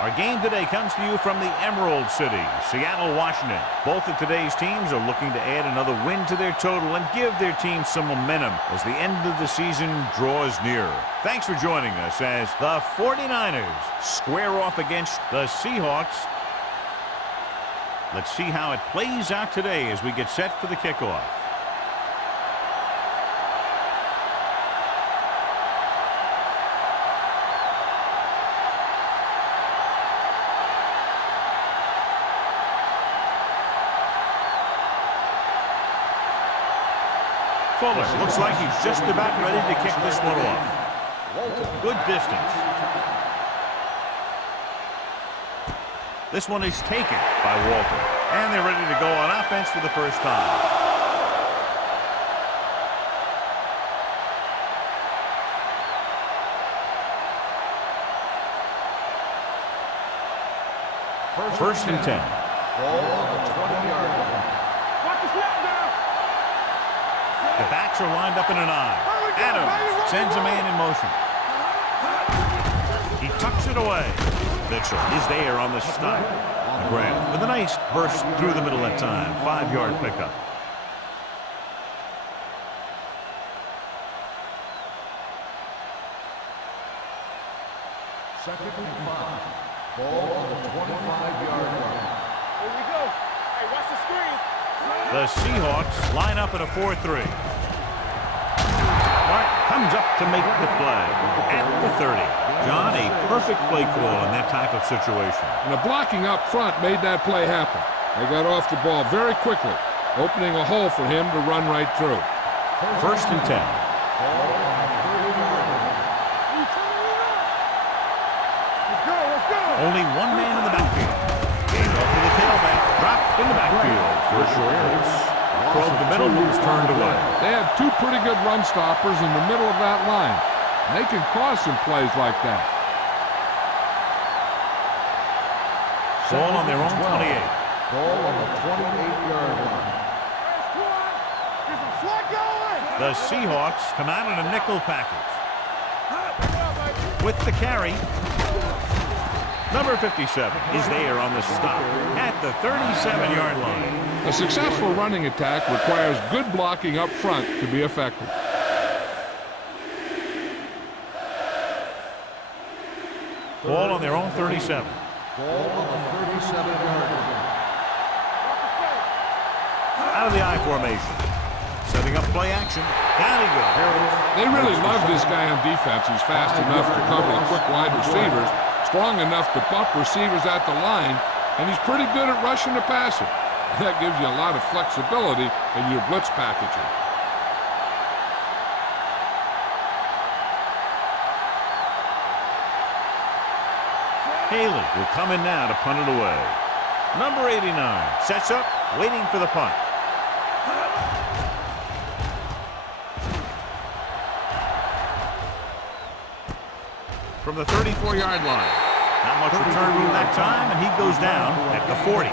Our game today comes to you from the Emerald City, Seattle, Washington. Both of today's teams are looking to add another win to their total and give their team some momentum as the end of the season draws nearer. Thanks for joining us as the 49ers square off against the Seahawks. Let's see how it plays out today as we get set for the kickoff. Fuller looks like he's just about ready to kick this one off. Good distance. This one is taken by Walter. And they're ready to go on offense for the first time. First and 10. Ball on the 20-yard line. The backs are lined up in an I. Adams sends a man in motion. He tucks it away. Mitchell is there on the stop. McGrath with a nice burst through the middle that time. 5-yard pickup. Second and 5. Ball on the 25-yard line. Here we go. Hey, watch the screen. The Seahawks line up in a 4-3. Mark comes up to make the play at the 30. John, a perfect play call in that type of situation. And the blocking up front made that play happen. They got off the ball very quickly, opening a hole for him to run right through. First and 10. Only one man in the backfield. Game off to the tailback. Dropped in the backfield for a short pass. Probe the middle, was turned away. They have two pretty good run stoppers in the middle of that line. And they can cause some plays like that. Ball on their own 28. Ball on the 28-yard line. The Seahawks come out in a nickel package. With the carry. Number 57 is there on the stop at the 37-yard line. A successful running attack requires good blocking up front to be effective. Ball on their own 37. Ball on the 37-yard line. Out of the I formation. Setting up play action. Down he goes. They really love this guy on defense. He's fast enough to cover the quick wide receivers, strong enough to bump receivers at the line, and he's pretty good at rushing the passer. That gives you a lot of flexibility in your blitz packaging. Haley will come in now to punt it away. Number 89 sets up, waiting for the punt. From the 34-yard line. Not much return room that time, and he goes down at the 40.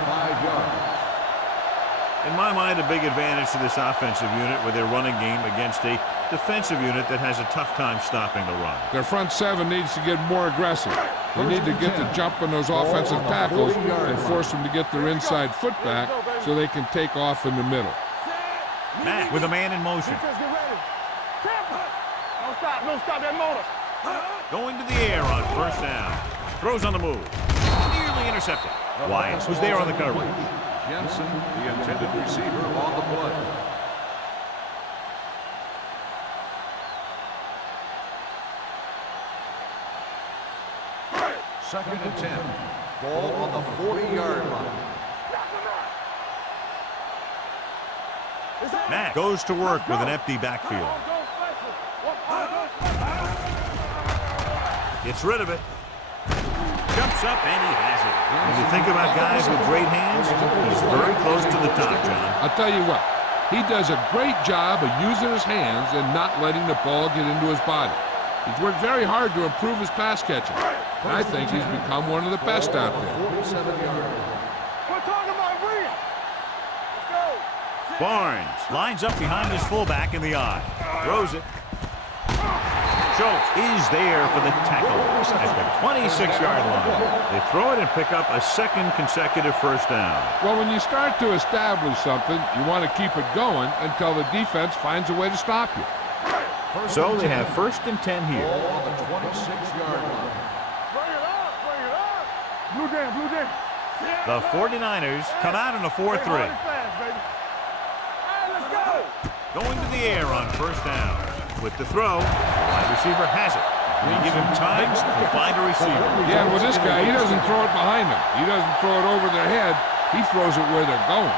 In my mind, a big advantage to this offensive unit with their running game against a defensive unit that has a tough time stopping the run. Their front seven needs to get more aggressive. They need to get the jump on those offensive tackles and force them to get their inside foot back so they can take off in the middle. Mack with a man in motion. Don't stop that motor. Going to the air on first down. Throws on the move. Nearly intercepted. Wyatt was there on the coverage. Jensen, the intended receiver, on the play. Second and 10. Ball on the 40-yard line. Mack goes to work with an empty backfield. Gets rid of it. Jumps up and he has it. When you think about guys with great hands, he's very close to the top, John. I'll tell you what, he does a great job of using his hands and not letting the ball get into his body. He's worked very hard to improve his pass catching. And I think he's become one of the best out there. 47-yard line. We're talking about real. Let's go. Barnes lines up behind his fullback in the I. Throws it. Schultz is there for the tackle at the 26-yard line. They throw it and pick up a second consecutive first down. Well, when you start to establish something, you want to keep it going until the defense finds a way to stop you. So they have 1st and 10 here. Ball on the 26-yard line. Bring it up, bring it up. Blue jam, blue jam. The 49ers come out in a 4-3. Fast, baby. Hey, let's go. Going to the air on first down. With the throw, the wide receiver has it. We give him time to find a receiver. Yeah, with this guy, he doesn't throw it behind them. He doesn't throw it over their head. He throws it where they're going.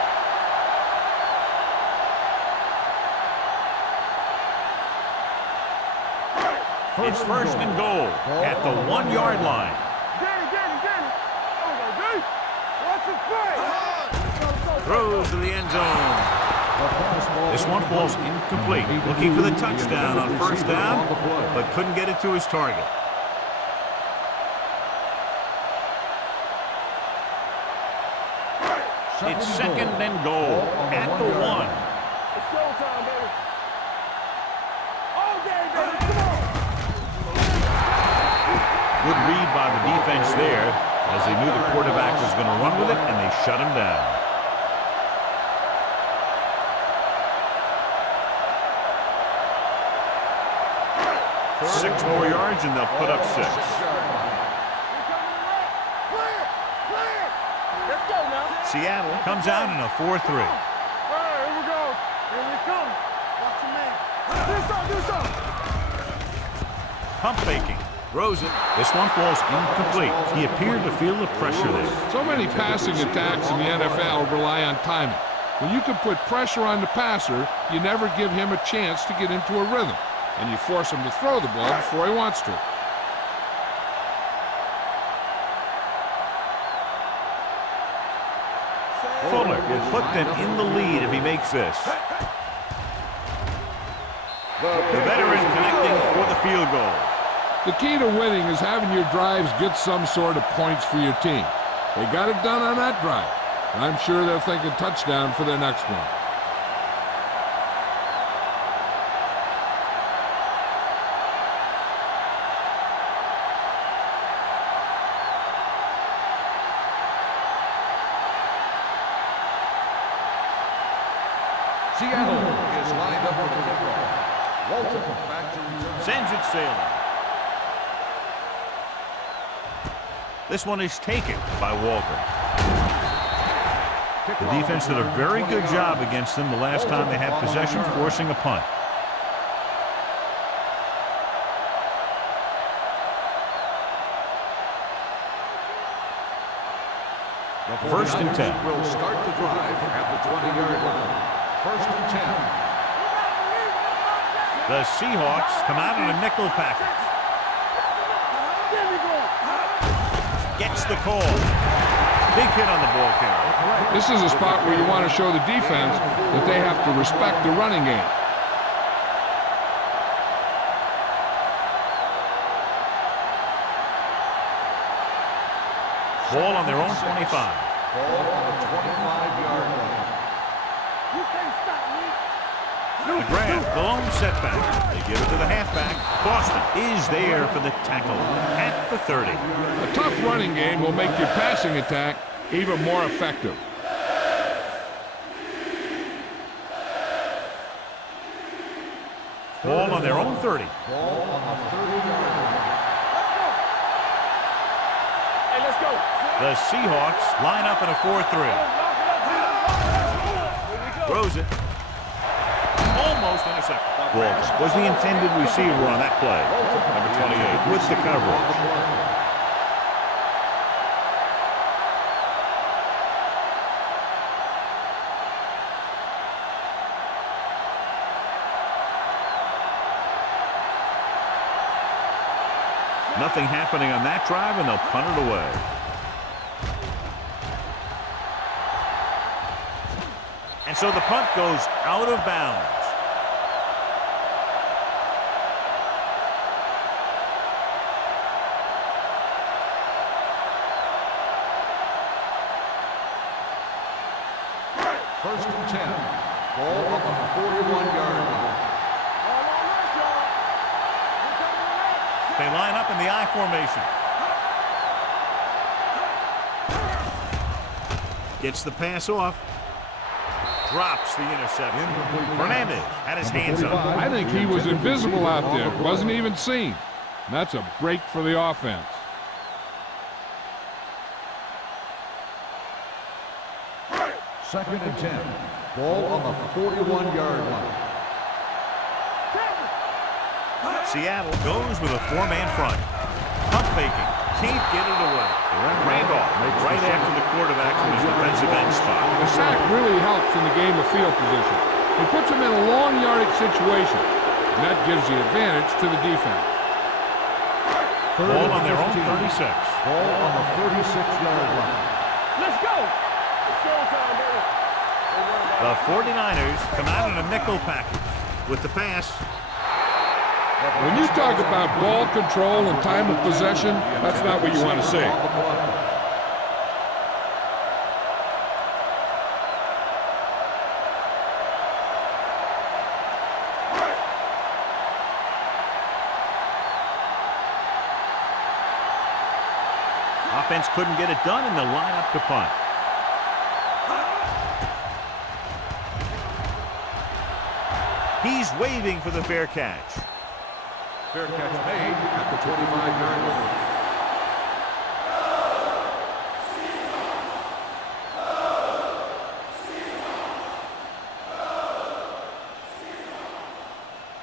It's 1st and goal at the 1-yard line. Get it. Okay, watch it play. Throws to the end zone. This one falls incomplete. Looking for the touchdown on first down, but couldn't get it to his target. It's 2nd and goal at the 1. It's showtime, baby. All day, baby. Come on. Good read by the defense there, as they knew the quarterback was going to run with it, and they shut him down. 6 more yards, and they'll put up 6. Play it. Let's go now. Seattle comes out in a 4-3. All right, here we go. Here we come. Watch your man. Do something. Pump faking. Throws it. This one falls incomplete. He appeared to feel the pressure there. So many passing attacks in the NFL rely on timing. When you can put pressure on the passer, you never give him a chance to get into a rhythm, and you force him to throw the ball before he wants to. Fuller will put them in the lead if he makes this. The veteran connecting for the field goal. The key to winning is having your drives get some sort of points for your team. They got it done on that drive, and I'm sure they're thinking touchdown for their next one. Seattle is lined up for the kickoff. Walton back to return. Sends it sailing. This one is taken by Walton. The defense did a very good job against them the last time they had possession, forcing a punt. First and 10. Will start the drive at the 20-yard line. 1st and 10. The Seahawks come out in a nickel package. Gets the call. Big hit on the ball carrier. This is a spot where you want to show the defense that they have to respect the running game. Ball on their own 25. Ball on the 25-yard line. You can't stop me. The grab, the lone setback. They give it to the halfback. Boston is there for the tackle at the 30. A tough running game will make your passing attack even more effective. Ball on their own 30. Ball on the 30-yard line. Hey, let's go. The Seahawks line up in a 4-3. Throws it. Almost intercepted. Waltz was the intended receiver on that play. Number 28 with the coverage. Nothing happening on that drive, and they'll punt it away. And so the punt goes out of bounds. First and 10. Ball on the 41-yard line. They line up in the I formation. Gets the pass off. Drops the interception. Fernandez had his hands up. I think he was invisible out there. Wasn't even seen. And that's a break for the offense. Second and 10. Ball on the 41-yard line. Seattle goes with a four-man front. Pump faking. Can't get it away. Randolph right after the quarterback from his defensive end spot. The sack really helps in the game of field position. It puts him in a long yardage situation. And that gives the advantage to the defense. Ball on their own 36. Ball on the 36-yard line. Let's go. It's showtime, baby. The 49ers come out in a nickel package with the pass. When you talk about ball control and time of possession, that's not what you want to see. Offense couldn't get it done in the lineup to punt. He's waving for the fair catch. Fair catch made at the 25-yard line.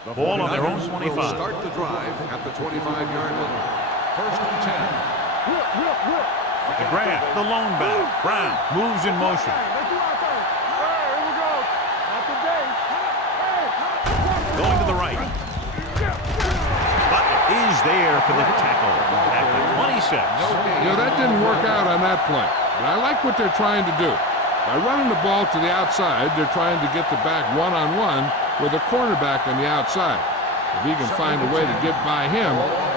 The Ball on their own 49ers 25. will start the drive at the 25-yard line. First and 10. The grab, the lone back. Brown moves in motion. Let's do our thing. Hey, here we go. Not today. Hey. Going to the right. Butler is there for the tackle at the 26. You know, that didn't work out on that play. But I like what they're trying to do. By running the ball to the outside, they're trying to get the back one-on-one with a cornerback on the outside. If he can find a way to get by him,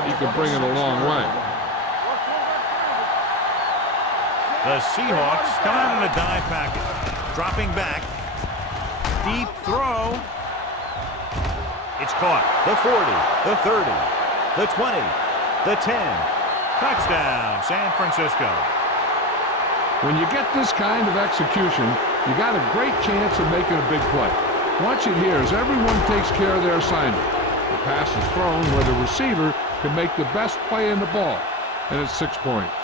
he can bring it a long way. The Seahawks come out in a dive package. Dropping back. Deep throw. It's caught. The 40, the 30, the 20, the 10. Touchdown, San Francisco. When you get this kind of execution, you got a great chance of making a big play. Watch it here as everyone takes care of their assignment. The pass is thrown where the receiver can make the best play in the ball, and it's 6 points.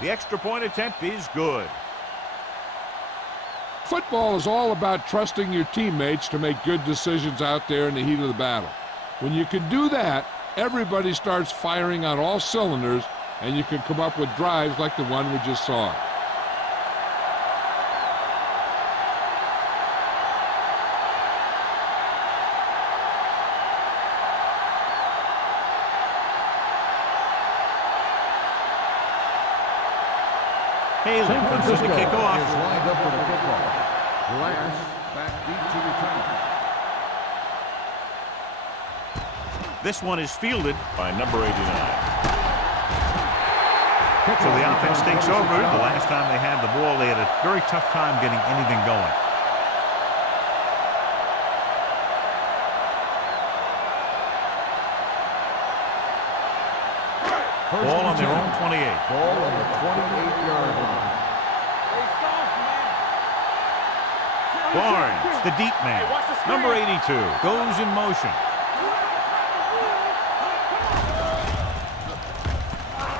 The extra point attempt is good. Football is all about trusting your teammates to make good decisions out there in the heat of the battle. When you can do that, everybody starts firing on all cylinders, and you can come up with drives like the one we just saw. Haley comes in to kick off. Is lined up for the kickoff. Glass back deep to return. This one is fielded by number 89. So the offense takes over. The last time they had the ball, they had a very tough time getting anything going. Ball on their own 28. Ball on the 28-yard line. Barnes, the deep man. Number 82 goes in motion.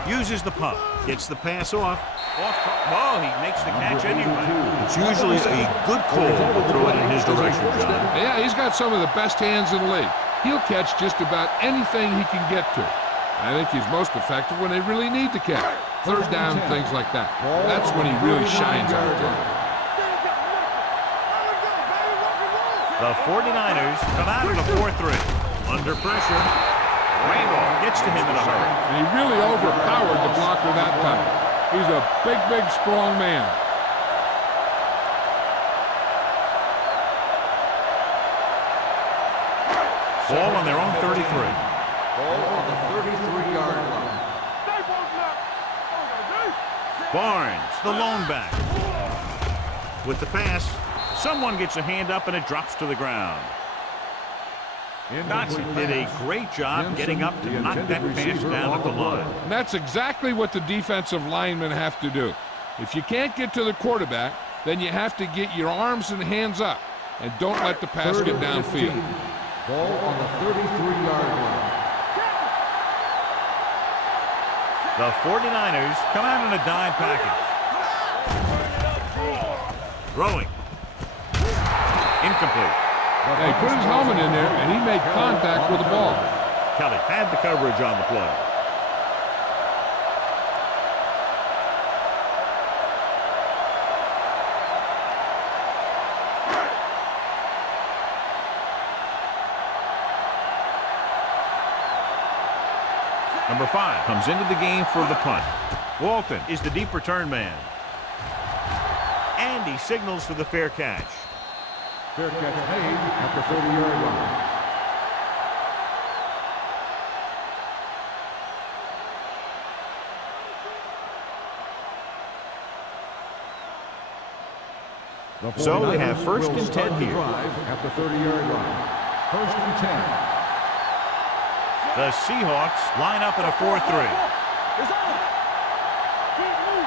Uses the pump. Gets the pass off. Oh, he makes the catch anyway. It's usually a good call to throw it in his direction, John. Yeah, he's got some of the best hands in the league. He'll catch just about anything he can get to. I think he's most effective when they really need to catch. Third down, things like that. That's when he really shines out there. The 49ers come out in a 4-3. Under pressure. Randolph gets to him in a hurry. And he really overpowered the blocker that time. He's a big, big, strong man. Ball on their own 33. Ball on the 33-yard line. Barnes, the lone back. With the pass, someone gets a hand up and it drops to the ground. Dotson did a great job getting up to knock that pass down at the line. And that's exactly what the defensive linemen have to do. If you can't get to the quarterback, then you have to get your arms and hands up and don't let the pass get downfield. Ball on the 33-yard line. The 49ers come out in a dime package. Throwing. Incomplete. He put his helmet in there, and he made contact with the ball. Kelly had the coverage on the play. Number 5 comes into the game for the punt. Walton is the deep return man. And he signals for the fair catch. Fair catch made at the 30-yard line. So they have first and 10 here. At the 30-yard line. First and 10. The Seahawks line up in a 4-3. It's on. Keep moving.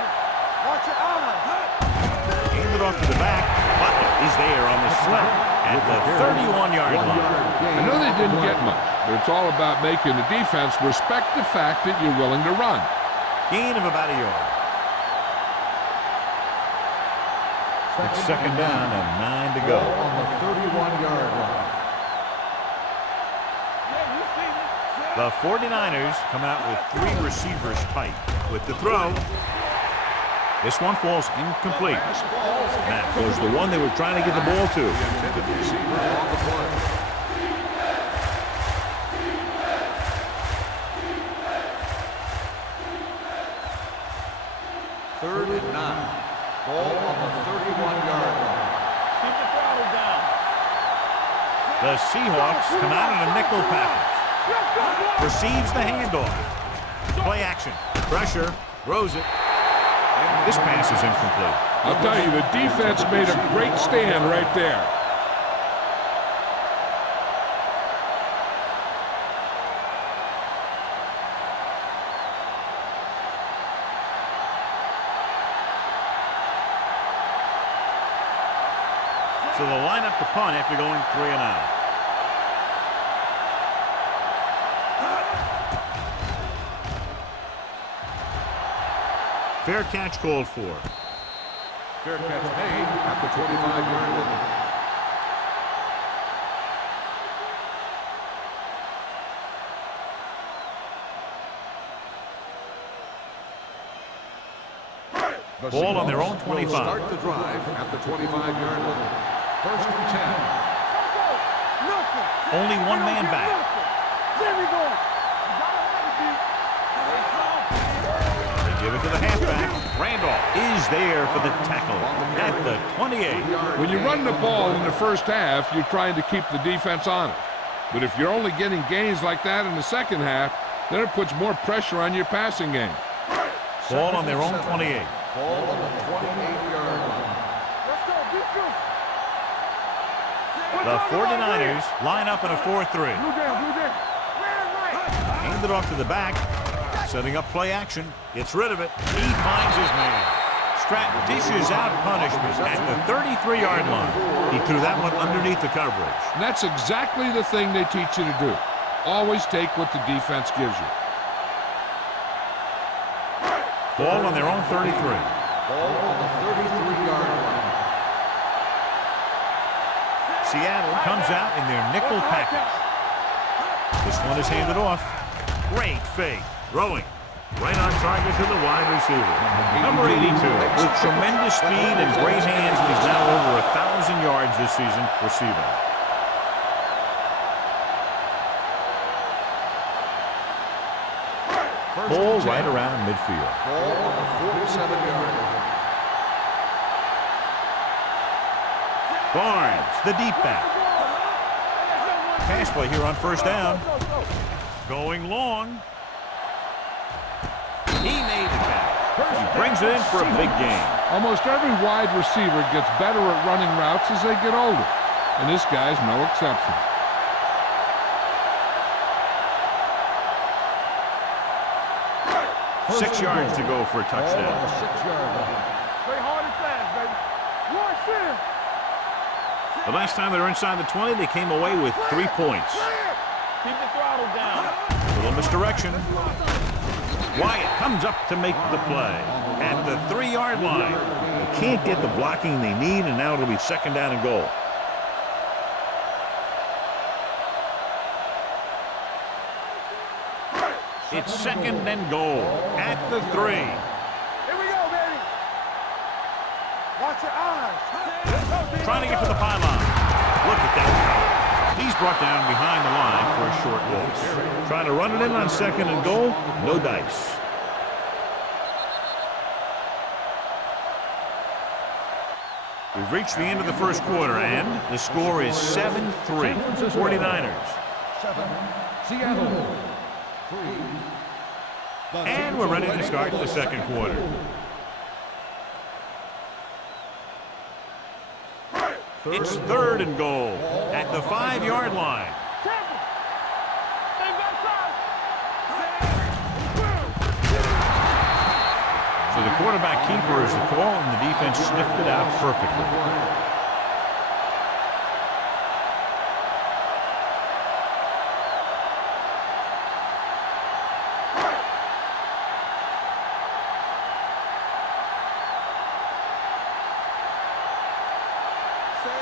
Watch your eyes. Handed off to the back. Butler is there on the slap at the 31-yard line. I know they didn't get much, but it's all about making the defense respect the fact that you're willing to run. Gain of about a yard. It's second down and 9 to go. Ball on the 31-yard line. The 49ers come out with 3 receivers tight. With the throw, this one falls incomplete. That was the one they were trying to get the ball to. Intended receiver on the play. Third and 9. Ball on the 31-yard line. Keep the throttle down. The Seahawks come out in a nickel package. Receives the handoff. Play action. Pressure. Throws it. This pass is incomplete. I'll tell you, the defense made a great stand right there. So they'll line up the punt after going 3 and out. Fair catch called for. Fair catch made at the 25-yard line. Ball on their own 25. Will start the drive at the 25-yard line. First and 10. Only one man back. There we go. They give it to the halfback. Randolph is there for the tackle at the 28. When you run the ball in the first half, you're trying to keep the defense honest. But if you're only getting gains like that in the second half, then it puts more pressure on your passing game. Ball on their own 28. Ball on the 28-yard line. Let's go. Be good. The 49ers line up in a 4-3. Blue down. Hand it off to the back. Setting up play action. Gets rid of it. He finds his man. Stratton dishes out punishment at the 33-yard line. He threw that one underneath the coverage. And that's exactly the thing they teach you to do. Always take what the defense gives you. Ball on their own 33. Ball on the 33-yard line. Seattle comes out in their nickel package. This one is handed off. Great fake. Throwing. Right on target to the wide receiver. Number 82. With tremendous speed and great hands, he's now over 1,000 yards this season receiving. Ball right around midfield. Ball on the 47-yard line. Barnes, the deep back. Pass play here on first down. Going long. He made the catch. He brings it in for a big gain. Almost every wide receiver gets better at running routes as they get older, and this guy's no exception. Six yards to go for a touchdown. Play hard and fast, baby. Watch this. The last time they were inside the 20, they came away with 3 points. Keep the throttle down. A little misdirection. Wyatt comes up to make the play at the 3-yard line. They can't get the blocking they need, and now it'll be second down and goal. It's second and goal at the 3. Here we go, baby. Watch your eyes. Trying to get to the pylon. Look at that. He's brought down behind the line for a short loss. Trying to run it in on second and goal. No dice. We've reached the end of the first quarter, and the score is 7-3. 49ers. 7, Seattle. 3. And we're ready to start the second quarter. It's third and goal at the 5-yard line. So the quarterback keeper is the call, and the defense sniffed it out perfectly.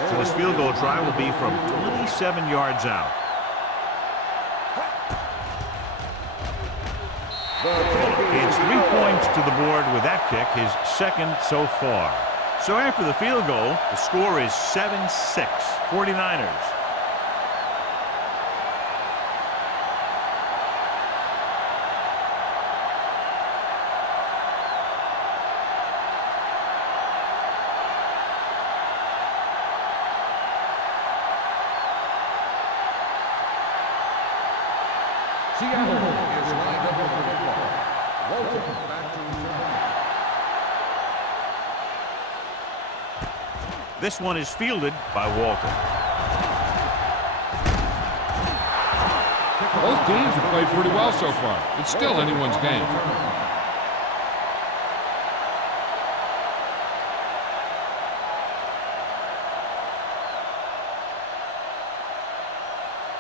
So this field goal try will be from 27 yards out. It's 3 points to the board with that kick, his second so far. So after the field goal, the score is 7-6, 49ers. Seattle is lined up with the football. Walton back to return. This one is fielded by Walton. Both teams have played pretty well so far. It's still anyone's game.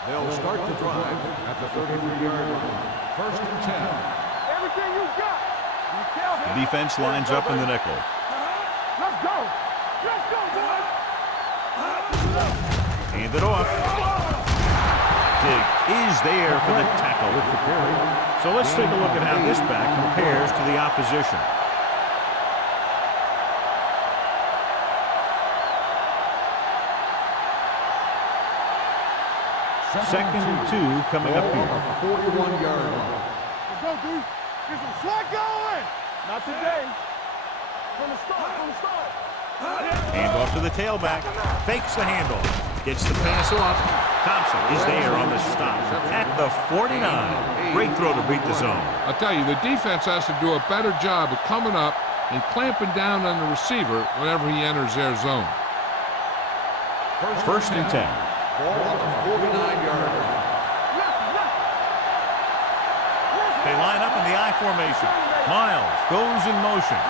They'll start the drive at the 33-yard line. First and 10. Everything you got. Be careful. The defense lines up in the nickel. Let's go. Let's go, boys. Hand it off. Dig is there for the tackle. So let's take a look at how this back compares to the opposition. Second and 2 coming up here. 41-yard line. Let's go, dude. Get some slack going. Not today. From the start. Hand off to the tailback. Fakes the handle. Gets the pass off. Thompson is there on the stop at the 49. Great throw to beat the zone. I'll tell you, the defense has to do a better job of coming up and clamping down on the receiver whenever he enters their zone. First and 10. Ball on the 49-yard line. They line up in the I formation. Miles goes in motion.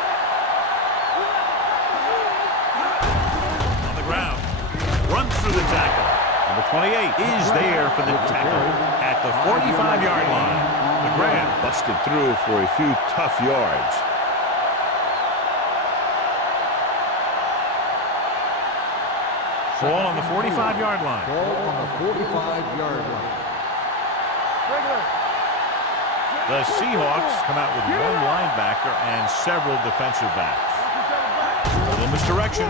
On the ground. Runs through the tackle. Number 28 is there for the tackle at the 45-yard line. The grab busted through for a few tough yards. Ball on the 45-yard line. Ball on the 45-yard line. The Seahawks come out with one linebacker and several defensive backs. A little misdirection.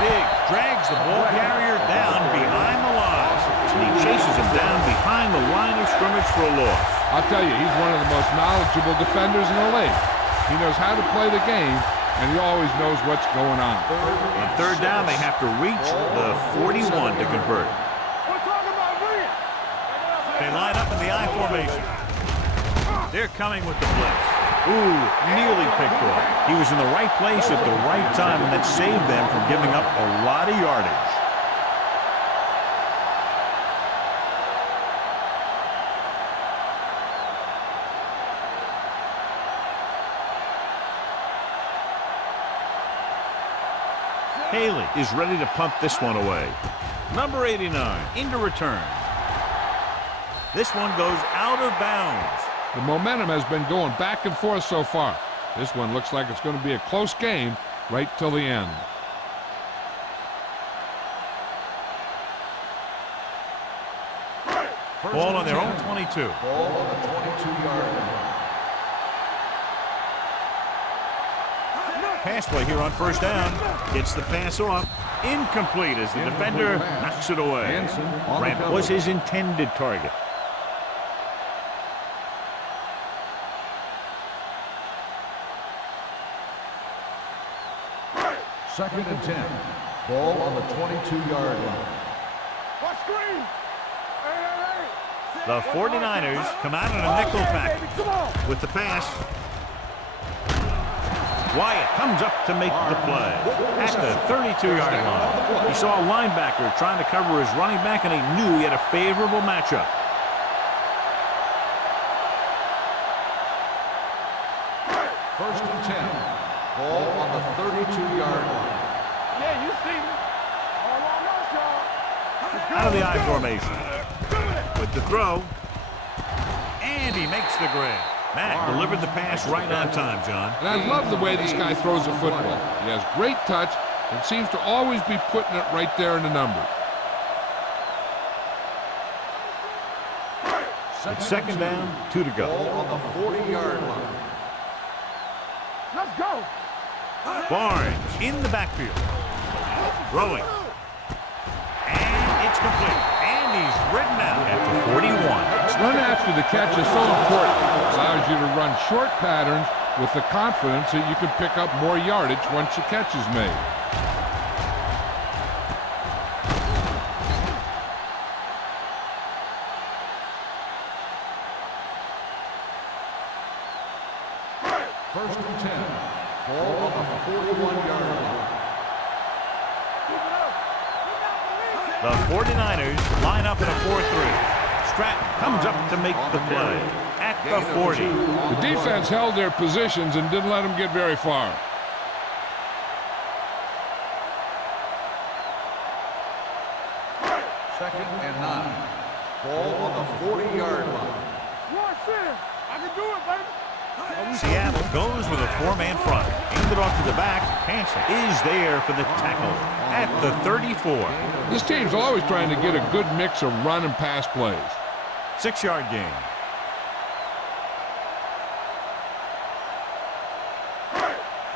Big drags the ball carrier down behind the line. And he chases him down behind the line of scrimmage for a loss. I'll tell you, he's one of the most knowledgeable defenders in the league. He knows how to play the game, and he always knows what's going on. On third down, they have to reach the 41 to convert. They line up in the I formation. They're coming with the blitz. Ooh, nearly picked off. He was in the right place at the right time, and that saved them from giving up a lot of yardage. Haley is ready to punt this one away. Number 89 into return. This one goes out of bounds. The momentum has been going back and forth so far. This one looks like it's going to be a close game right till the end. Ball on their own 22. Ball on the 22-yard line. Pass play here on first down. Gets the pass off. Incomplete as the defender knocks it away. Grant was his intended target. Second and 10. Ball on the 22-yard line. Watch screen. The 49ers come out in a nickel pack with the pass. Wyatt comes up to make the play at the 32-yard line. He saw a linebacker trying to cover his running back, and he knew he had a favorable matchup. First and 10. Ball on the 32-yard line. Yeah, you see me. All on us, y'all. Out of the I formation. With the throw. And he makes the grab. Matt delivered the pass right on time, John. And I love the way this guy throws the football. He has great touch and seems to always be putting it right there in the numbers. It's second down, 2 to go. Ball on the 40-yard line. Let's go. Barnes in the backfield. Throwing. And it's complete. And he's ridden out at the 41. Run after the catch is so important. It allows you to run short patterns with the confidence that you can pick up more yardage once the catch is made. First and 10. Ball on the 41-yard line. The 49ers line up in a 4-3. Stratton comes up to make the play at the 40. The defense held their positions and didn't let them get very far. Second and 9. Ball on the 40-yard line. Watch this. I can do it, baby. Seattle goes with a 4-man front. Aimed it off to the back. Hansen is there for the tackle at the 34. This team's always trying to get a good mix of run and pass plays. 6-yard gain.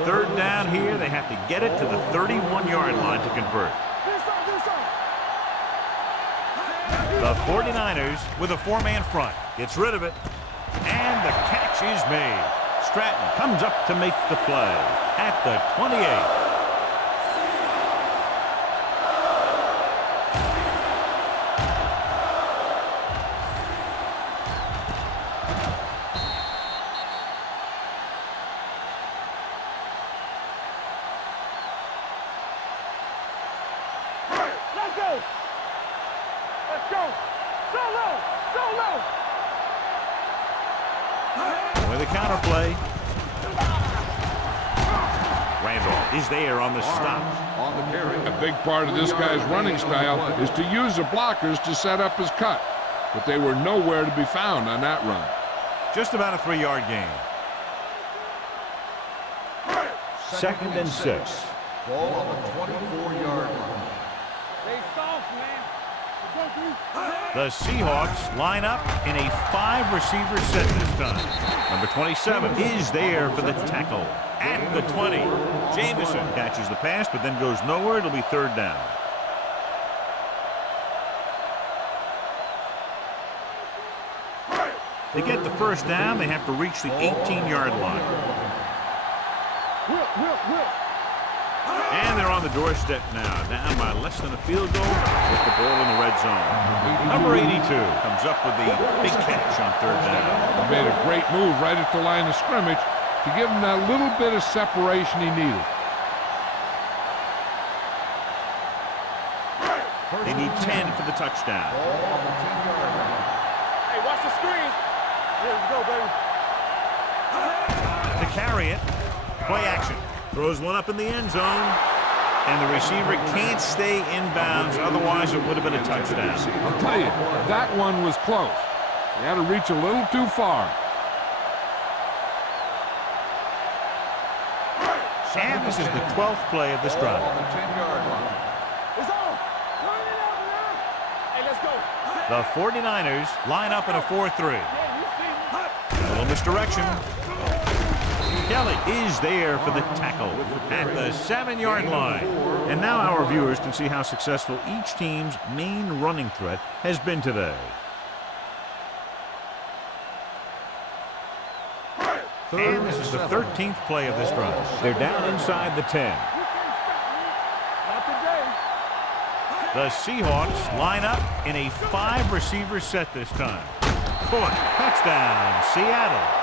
Third down here. They have to get it to the 31-yard line to convert. The 49ers with a 4-man front. Gets rid of it. And the catch is made. Stratton comes up to make the play at the 28. Let's go. Let's go. Solo. Solo. With a counter play. Randolph is there on the stop. On the carry. A big part of this guy's running style is to use the blockers to set up his cut. But they were nowhere to be found on that run. Just about a 3-yard gain. Second and 6. Ball on the 24-yard line. They soft, man. The Seahawks line up in a 5-receiver set this time. Number 27 is there for the tackle at the 20. Jameson catches the pass but then goes nowhere. It'll be third down. To get the first down, they have to reach the 18-yard line. And they're on the doorstep now, down by less than a field goal with the ball in the red zone. Number 82 comes up with the big catch on third down. He made a great move right at the line of scrimmage to give him that little bit of separation he needed. They need 10 for the touchdown. Hey, watch the screen. Here we go, baby. To carry it, play action. Throws one up in the end zone, and the receiver can't stay inbounds, otherwise it would have been a touchdown. I'll tell you, that one was close. He had to reach a little too far. And this is the 12th play of this drive. It's on. Run it out, man. Hey, let's go. The 49ers line up in a 4-3. Yeah, you see me. A little misdirection. Kelly is there for the tackle at the 7-yard line. And now our viewers can see how successful each team's main running threat has been today. And this is the 13th play of this drive. They're down inside the 10. Not today. The Seahawks line up in a 5-receiver set this time. Caught. Touchdown, Seattle.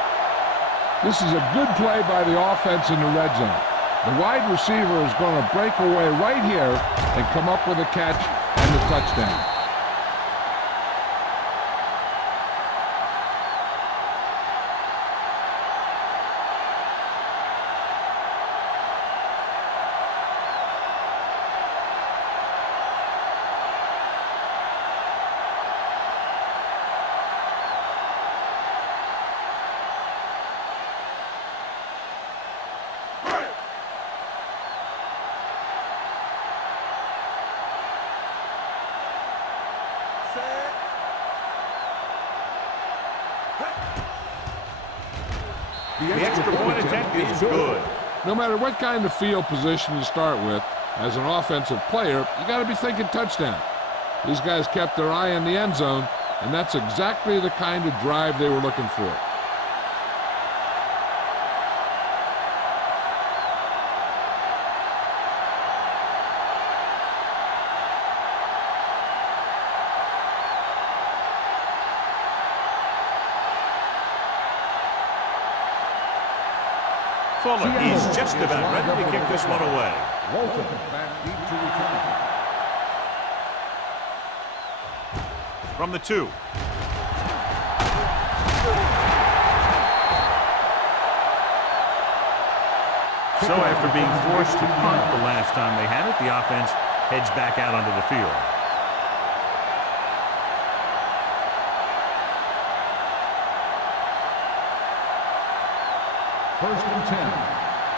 This is a good play by the offense in the red zone. The wide receiver is going to break away right here and come up with a catch and the touchdown. The extra point attempt is good. No matter what kind of field position you start with, as an offensive player, you got to be thinking touchdown. These guys kept their eye on the end zone, and that's exactly the kind of drive they were looking for. Fuller is just about ready to kick this one away. Walton back deep to return. From the 2. So after being forced to punt the last time they had it, the offense heads back out onto the field. First and 10.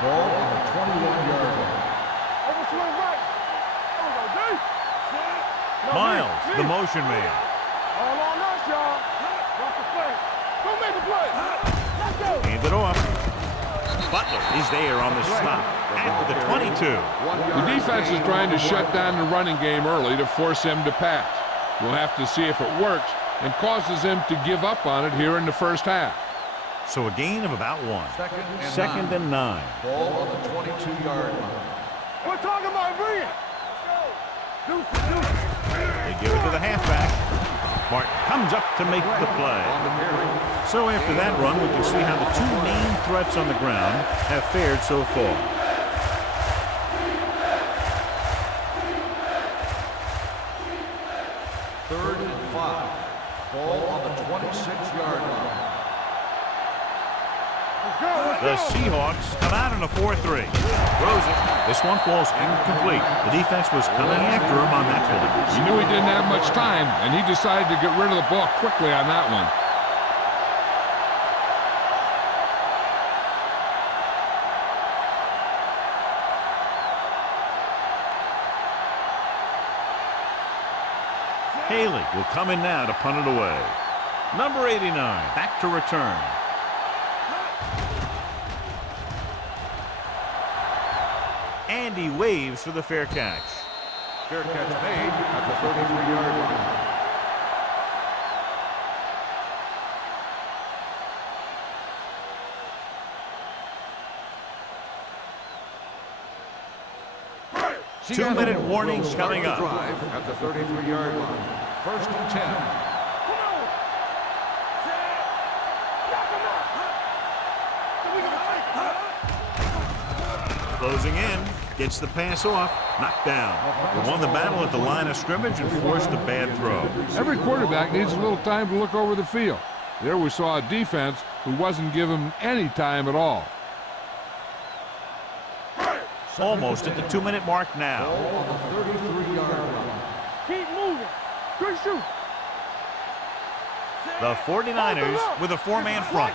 Ball on the 21-yard line. Overswing right. There we go, D. No, Miles, me. the motion man. All on us, y'all. Watch the play. Go make the play. Let's go. Hand it off. Butler is there on the stop at the 22. The defense is trying to shut down the running game early to force him to pass. We'll have to see if it works and causes him to give up on it here in the first half. So a gain of about 1. Second and 9. Ball on the 22-yard line. We're talking about bringing. Let's go. Deuce. They give it to the halfback. Martin comes up to make the play. So after that run, we can see how the two main threats on the ground have fared so far. Third and 5. Ball on the 26-yard line. The Seahawks come out in a 4-3. Throws it. This one falls incomplete. The defense was coming after him on that play. He knew he didn't have much time, and he decided to get rid of the ball quickly on that one. Haley will come in now to punt it away. Number 89 back to return. And he waves for the fair catch. Fair catch made at the 33-yard line. 2-minute warnings will start coming the up. drive at the 33-yard line. 1st and 10. Closing in, gets the pass off, knocked down. They won the battle at the line of scrimmage and forced a bad throw. Every quarterback needs a little time to look over the field. There we saw a defense who wasn't given any time at all. Almost at the 2-minute mark now. On the 33-yard line. Keep moving. Good shoot. The 49ers with a 4-man front.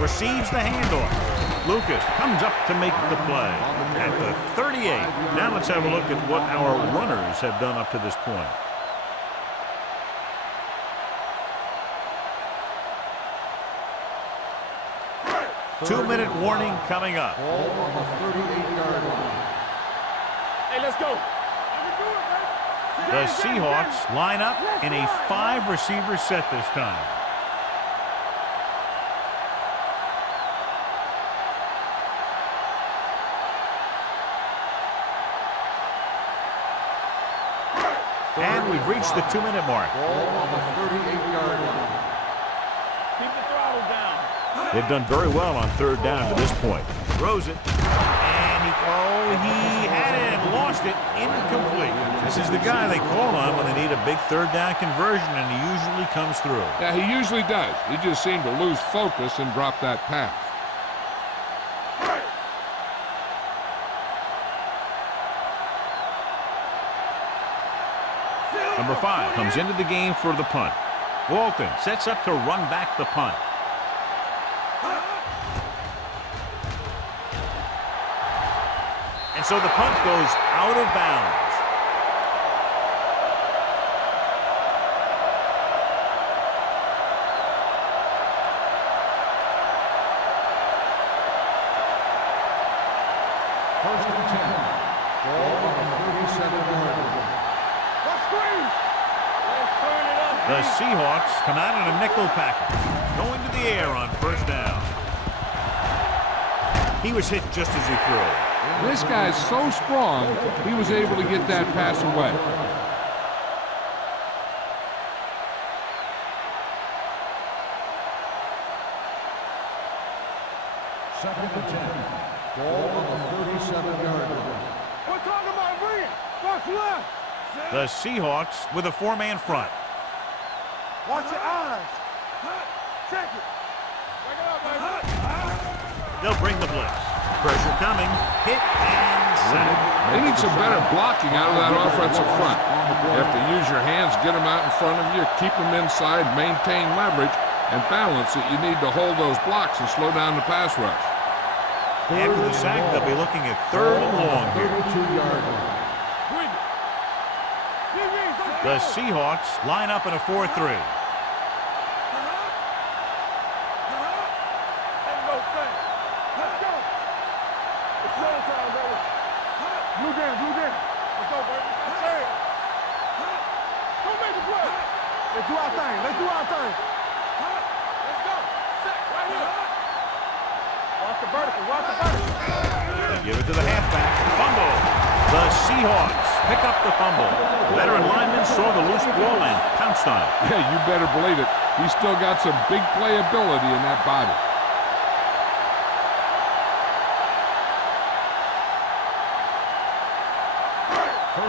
Receives the handoff. Lucas comes up to make the play at the 38. Now let's have a look at what our runners have done up to this point. Two-minute warning coming up. Ball on the 38-yard line. Hey, let's go. The Seahawks line up in a 5-receiver set this time. And we've reached the 2-minute mark. Ball on the 38-yard line. Keep the throttle down. They've done very well on 3rd down to this point. Throws it. And he had it and lost it. Incomplete. This is the guy they call on when they need a big 3rd down conversion, and he usually comes through. Yeah, he usually does. He just seemed to lose focus and drop that pass. Number 5 comes into the game for the punt. Walton sets up to run back the punt. And so the punt goes out of bounds. First and 10. Ball on the 37-yard line. The Seahawks come out in a nickel package, going to the air on 1st down. He was hit just as he threw. This guy's so strong, he was able to get that pass away. Second and 10. Ball on the 37-yard line. We're talking about bringing. What's left? The Seahawks with a 4-man front. Watch your eyes. Check it. Check it out, baby. They'll bring the blitz. Pressure coming. Hit and sack. They need some better blocking out of that offensive front. You have to use your hands, get them out in front of you, keep them inside, maintain leverage, and balance it. You need to hold those blocks and slow down the pass rush. After the sack, they'll be looking at 3rd and long here. 32-yard line. The Seahawks line up in a 4-3. Blue game, blue game. Let's go, baby. Don't make the play. Let's do our thing. Let's do our thing. Let's go. Set right here. Watch the vertical. Watch the vertical. They give it to the halfback. Fumble. The Seahawks pick up the fumble. Veteran lineman saw the loose ball and pounced on it. Yeah, you better believe it. He's still got some big playability in that body.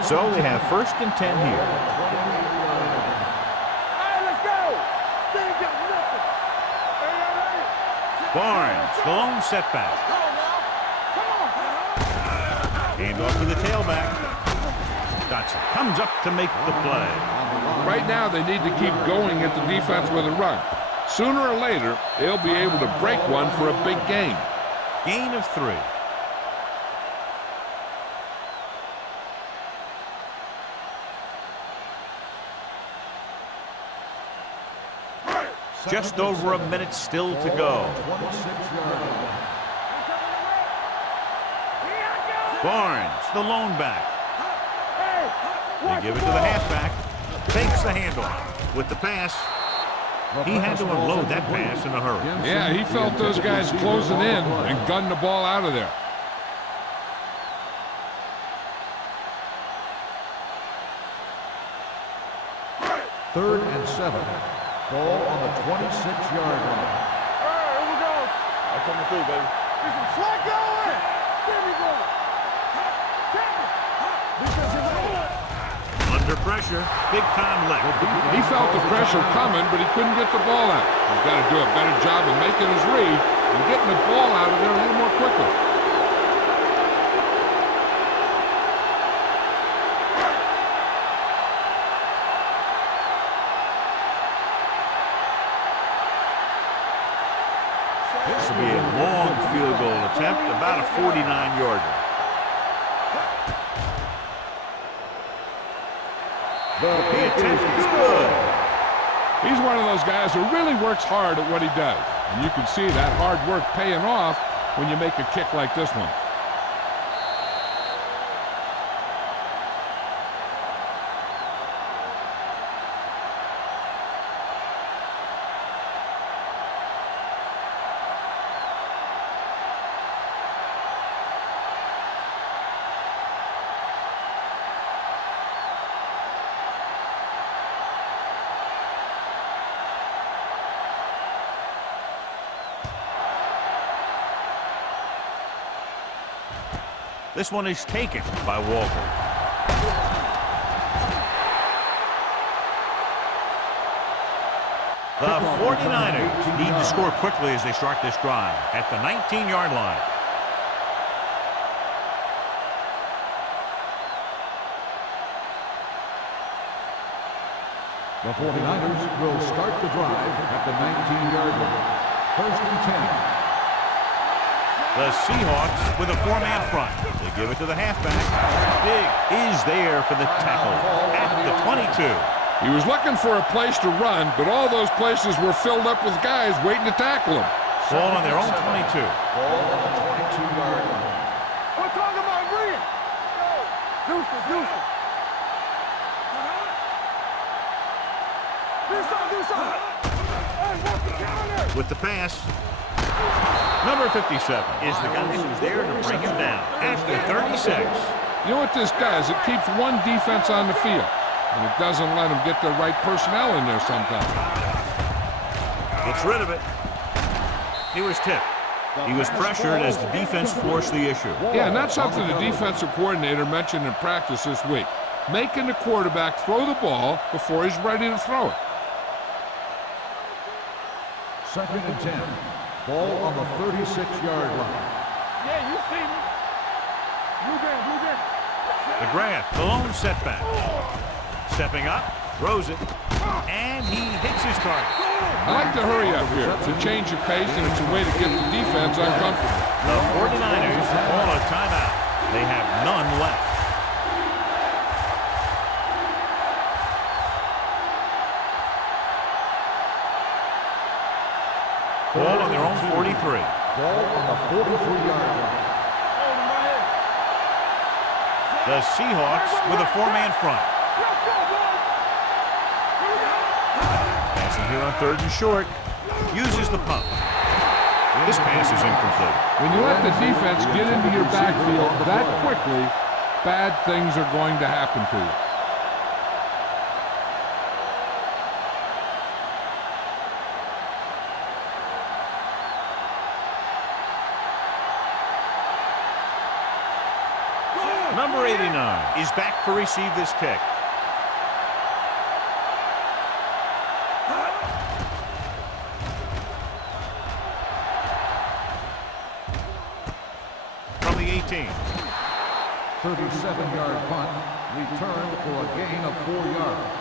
So they have 1st and 10 here. Hey, let's go. They ain't got nothing. Barnes, the lone setback. Come on. Hand off to the tailback. Dotson comes up to make the play. Right now, they need to keep going at the defense with a run. Sooner or later, they'll be able to break one for a big gain. Gain of 3. Just over a minute still to go. 26-yard line. Barnes, the lone back. They give it to the halfback. Takes the handoff. With the pass, he had to unload that pass in a hurry. Yeah, he felt those guys closing in and gunned the ball out of there. 3rd and 7. Ball on the 26-yard line. Here we go. I'm coming through, baby. There's some slack going. There we go. Under pressure, big time lick. He felt the pressure coming, but he couldn't get the ball out. He's got to do a better job of making his read and getting the ball out of there a little more quickly. This will be a long field goal attempt, about a 49-yarder. The attempt is good. He's one of those guys who really works hard at what he does. And you can see that hard work paying off when you make a kick like this one. This one is taken by Walker. The 49ers need to score quickly as they start this drive at the 19-yard line. The 49ers will start the drive at the 19-yard line. 1st and 10. The Seahawks with a 4-man front. They give it to the halfback. Big is there for the tackle at the 22. He was looking for a place to run, but all those places were filled up with guys waiting to tackle him. Ball on their own 22. Ball on the 22-yard line. We're talking about green. Deuces. Do something. Hey, what's the counter? With the pass. Number 57 is the guy who's there to bring him down at the 36. You know what this does? It keeps one defense on the field, and it doesn't let them get the right personnel in there sometimes. Gets rid of it. He was tipped. He was pressured as the defense forced the issue. Yeah, and that's something the defensive coordinator mentioned in practice this week. Making the quarterback throw the ball before he's ready to throw it. 2nd and 10. Ball on the 36-yard line. Yeah, you see me. Blue game. McGrath, the lone setback. Stepping up, throws it, and he hits his target. I like to hurry up here. It's a change of pace, and it's a way to get the defense uncomfortable. The 49ers call a timeout. They have none left. Ball on their own 43. Ball on the 43-yard line. The Seahawks with a 4-man front. Passing here on 3rd and short. Uses the pump. This pass is incomplete. When you let the defense get into your backfield that quickly, bad things are going to happen to you. Number 89 is back to receive this kick. From the 18. 37-yard punt, returned for a gain of 4 yards.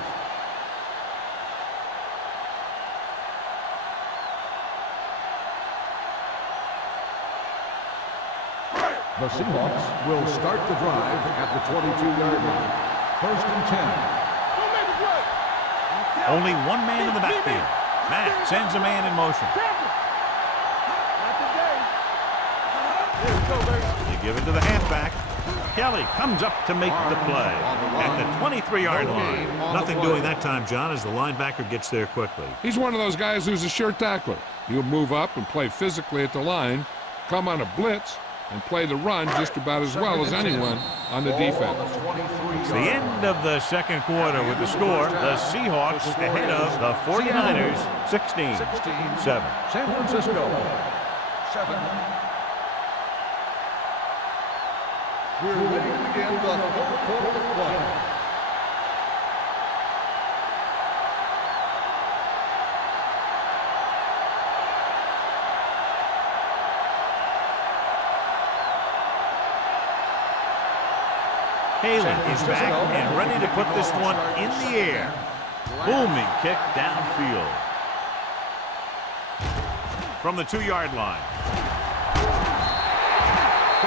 The Seahawks will start the drive at the 22-yard line. 1st and 10. Only one man in the backfield. Matt sends a man in motion. They give it to the halfback. Kelly comes up to make the play at the 23-yard line. Nothing doing that time, John, as the linebacker gets there quickly. He's one of those guys who's a sure tackler. He'll move up and play physically at the line, come on a blitz, and play the run just about as well as anyone on the defense. It's the end of the second quarter with the score. The Seahawks ahead of the 49ers, 16-7. San Francisco, 7. We're ready to begin the fourth quarter of play. Halen is back and ready to put this one in the air. Booming kick downfield. From the 2-yard line.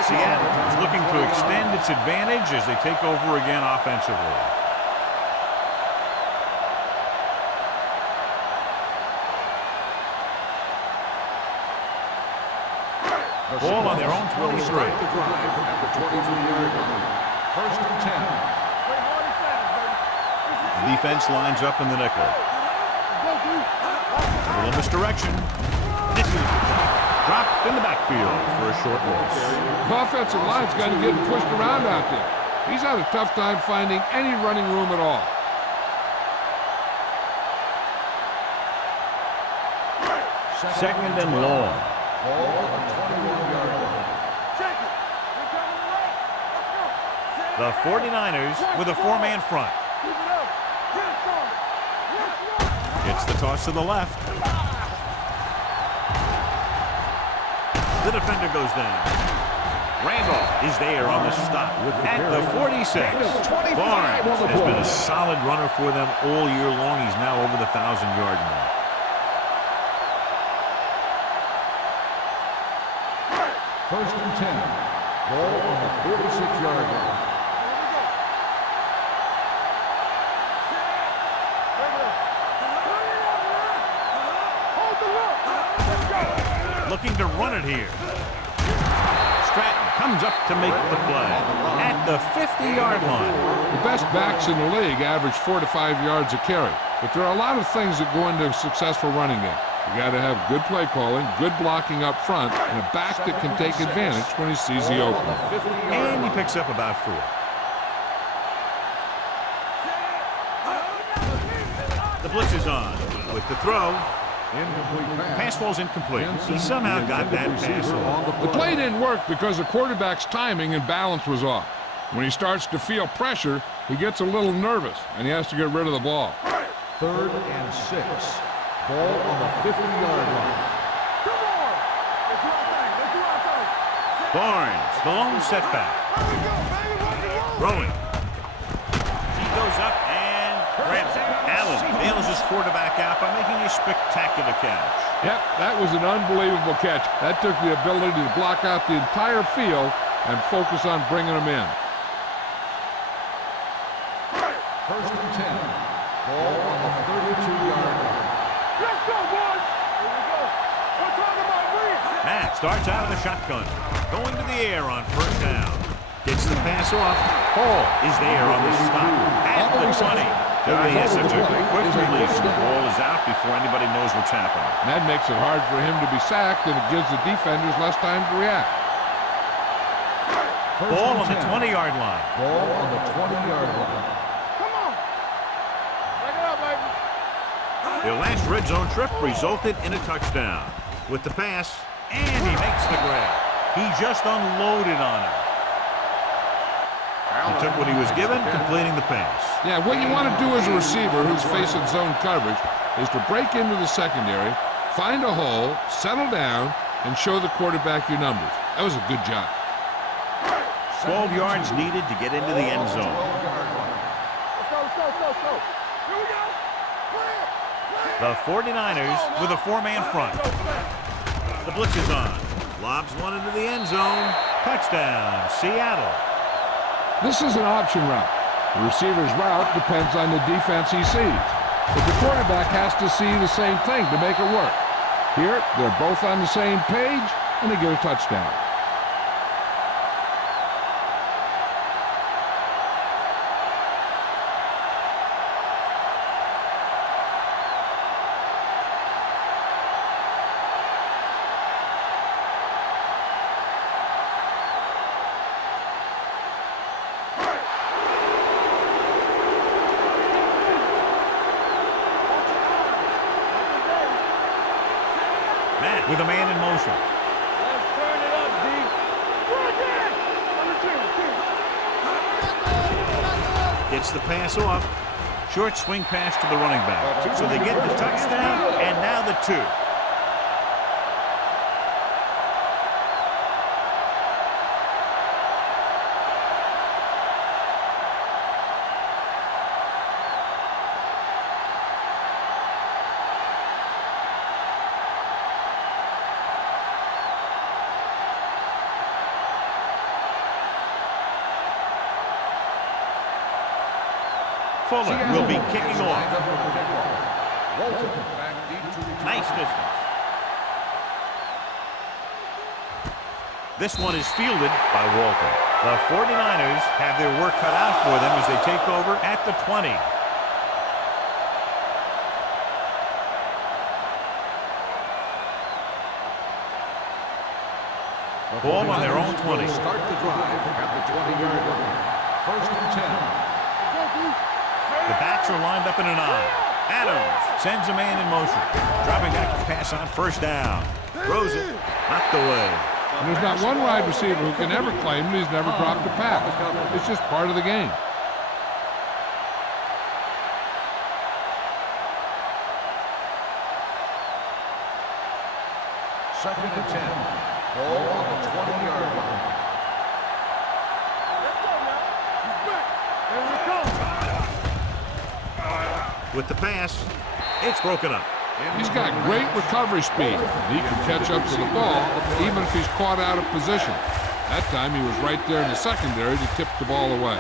Seattle is looking to extend its advantage as they take over again offensively. Ball on their own 23. At the 23-yard line. First and 10. The defense lines up in the nickel. A little misdirection. Dropped in the backfield for a short loss. The offensive line's got to get pushed around out there. He's had a tough time finding any running room at all. Second and long. Ball on the 21-yard line. The 49ers with a 4-man front. Gets the toss to the left. The defender goes down. Randolph is there on the stop at the 46. Barnes has been a solid runner for them all year long. He's now over the 1,000-yard mark. First and 10. Ball on the 46-yard line. Looking to run it here. Stratton comes up to make the play at the 50-yard line. The best backs in the league average 4 to 5 yards a carry. But there are a lot of things that go into a successful running game. You got to have good play calling, good blocking up front, and a back that can take advantage when he sees the opening. And he picks up about 4. The blitz is on with the throw. Incomplete Pass ball's incomplete. He somehow got that pass off. The play didn't work because the quarterback's timing and balance was off. When he starts to feel pressure, he gets a little nervous, and he has to get rid of the ball. 3rd and 6. Ball on the 50-yard line. Barnes, the lone setback. Throwing. He goes up and grabs it. Allen bails his quarterback out by making a spectacular catch. Yep, that was an unbelievable catch. That took the ability to block out the entire field and focus on bringing them in. First and 10. Ball on the 32-yard line. Let's go, boys! Here we go. We're talking about Reed. Matt starts out of the shotgun. Going to the air on 1st down. Gets the pass off. Hall is there on the stop at the 20. He has such a quick release. The ball is out before anybody knows what's happening. That makes it hard for him to be sacked, and it gives the defenders less time to react. Ball on the 20-yard line. Ball on the 20-yard line. Come on. Back it up, baby. Their last red zone trip resulted in a touchdown. With the pass, and he makes the grab. He just unloaded on him. He took what he was given, completing the pass. Yeah, what you want to do as a receiver who's facing zone coverage is to break into the secondary, find a hole, settle down, and show the quarterback your numbers. That was a good job. 12 yards needed to get into the end zone. Let's go. Here we go. The 49ers with a 4-man front. The blitz is on. Lobs one into the end zone. Touchdown, Seattle. This is an option route. The receiver's route depends on the defense he sees. But the quarterback has to see the same thing to make it work. Here, they're both on the same page, and they get a touchdown. Gets the pass off. Short swing pass to the running back. So they get the touchdown, and now the 2. Fuller will be kicking off. Nice distance. This one is fielded by Walton. The 49ers have their work cut out for them as they take over at the 20. Ball on their own 20. Start the drive at the 20-yard line. 1st and 10. The backs are lined up in an I. Adams sends a man in motion. Dropping back to pass on 1st down. Throws it. Knocked away. And there's not one wide receiver who can ever claim that he's never dropped a pass. It's just part of the game. Second and 10. Ball on the 20-yard line. With the pass, it's broken up. He's got great recovery speed. He can catch up to the ball even if he's caught out of position. That time he was right there in the secondary to tip the ball away.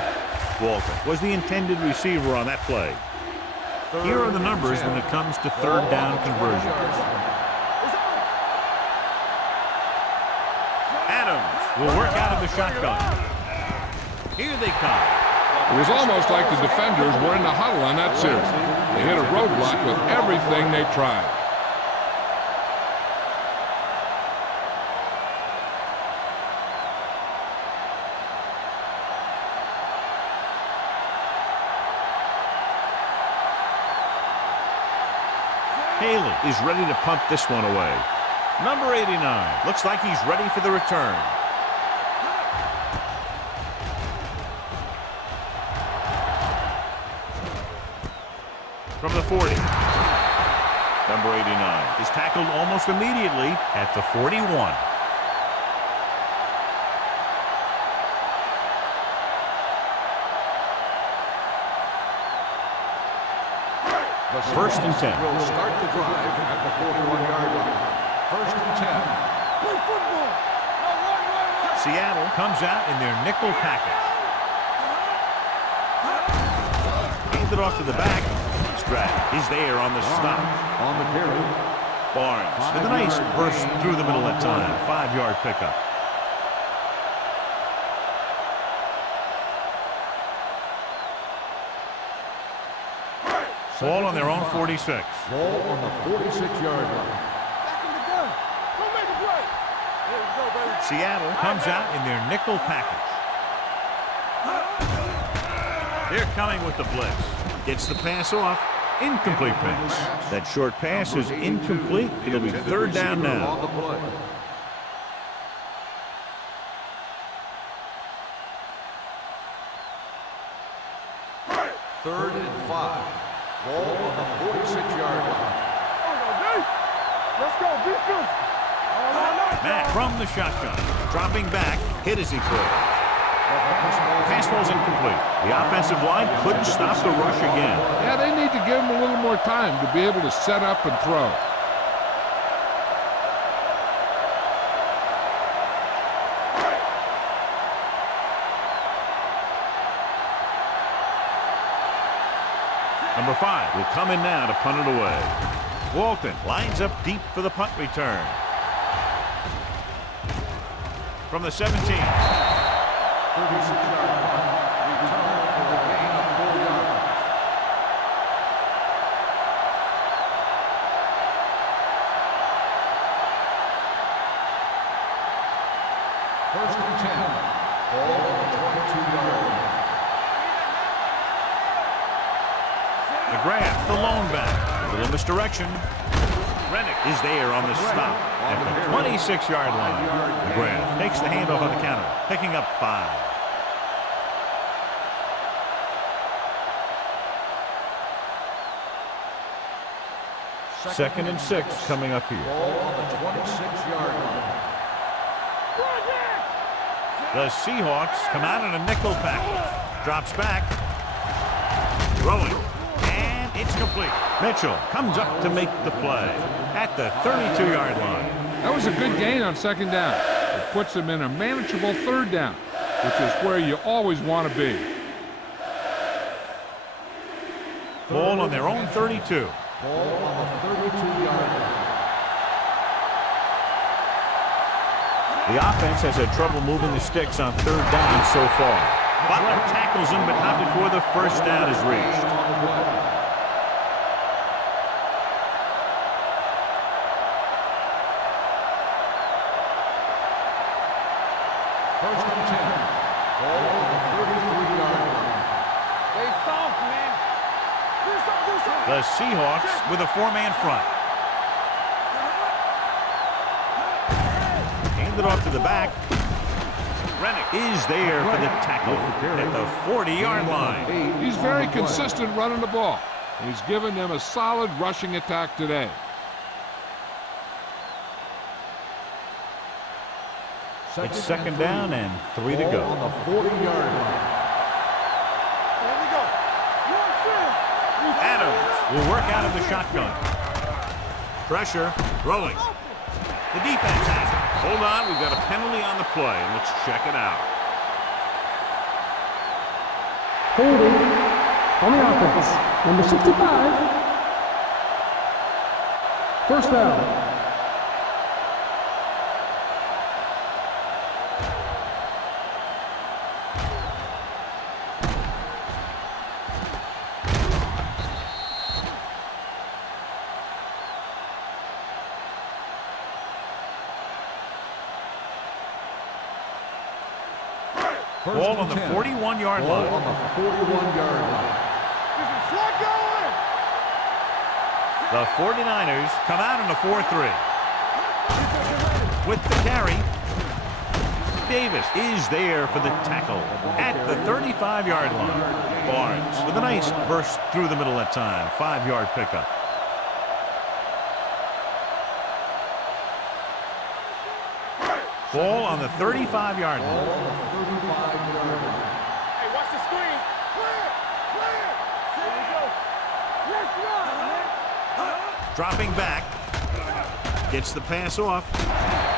Walton was the intended receiver on that play. Here are the numbers when it comes to 3rd down conversions. Adams will work out of the shotgun. Here they come. It was almost like the defenders were in the huddle on that series. They hit a roadblock with everything they tried. Haley is ready to punt this one away. Number 89 looks like he's ready for the return. From the 40. Number 89 is tackled almost immediately at the 41. First and 10. Will start the drive at the 41-yard line. 1st and 10. Seattle comes out in their nickel package. Handed off to the back. Is there on the stop. On the carry. Barnes with a nice burst through the middle that time. 5-yard pickup. Ball on their own 46. Ball on the 46-yard line. Seattle comes out in their nickel package. They're coming with the blitz. Gets the pass off. Incomplete pass. That short pass is incomplete. It'll be 3rd down now. 3rd and 5. Ball on the 46-yard line. Let's go, defense. Matt from the shotgun. Dropping back. Hit as he could. Pass ball's incomplete. The offensive line couldn't stop the rush again. Yeah, they need to give him a little more time to be able to set up and throw. Number 5 will come in now to punt it away. Walton lines up deep for the punt return. From the 17. 36-yard line. Return for a gain of 4 yards. First and 10. Ball on the 22-yard line. McGrath, the lone back. A little misdirection. Rennick is there on the stop at the 26-yard line. McGrath takes the handoff on the counter, picking up 5. 2nd and 6 coming up here. Ball on the 26-yard line. The Seahawks come out in a nickel package. Drops back. Throwing. And it's complete. Mitchell comes up to make the play at the 32-yard line. That was a good gain on 2nd down. It puts them in a manageable 3rd down, which is where you always want to be. Ball on their own 32. Ball on the 32-yard line. The offense has had trouble moving the sticks on 3rd down so far. Butler tackles him, but not before the 1st down is reached. First and 10. Ball on the 33-yard line. Stay soft, man. Do something. The Seahawks with a 4-man front. Handed off to the back. Rennick is there for the tackle at the 40-yard line. He's very consistent running the ball. He's given them a solid rushing attack today. It's 2nd down and 3 to go. On the 40-yard line. Here we go. Adams will work out of the shotgun. Pressure, throwing. The defense has it. Hold on, we've got a penalty on the play. Let's check it out. Holding on the offense, number 65. 1st down. Ball on the 41-yard Ball line. on the 41-yard line. Slug going. The 49ers come out in a 4-3. With the carry, Davis is there for the tackle at the 35-yard line. Barnes with a nice burst through the middle that time. 5-yard pickup. Ball on the 35-yard line. Hey, watch the screen. Clear. Here we go. Let's run, man. Dropping back. Gets the pass off.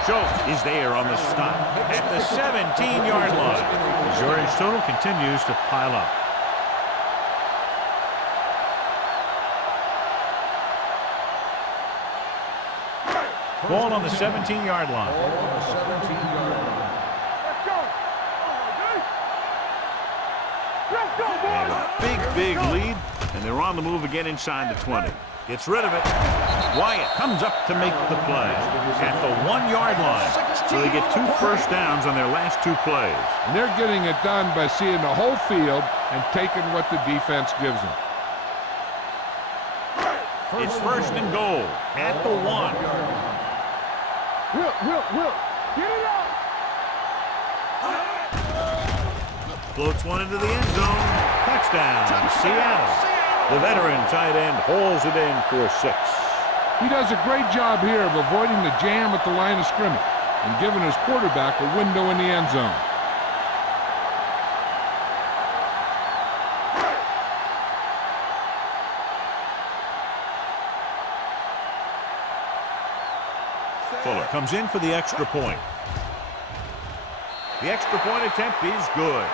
Schultz is there on the stop at the 17-yard line. Missouri's total continues to pile up. Ball on the 17-yard line. Ball on the 17-yard line. Let's go. Let's go, They have boys. a big lead, and they're on the move again inside the 20. Gets rid of it. Wyatt comes up to make the play at the 1-yard line. So they get 2 first downs on their last 2 plays. And they're getting it done by seeing the whole field and taking what the defense gives them. It's 1st and goal at the 1. Will. Get it out. Floats one into the end zone. Touchdown, Seattle. The veteran tight end hauls it in for 6. He does a great job here of avoiding the jam at the line of scrimmage and giving his quarterback a window in the end zone. Fuller comes in for the extra point. The extra point attempt is good.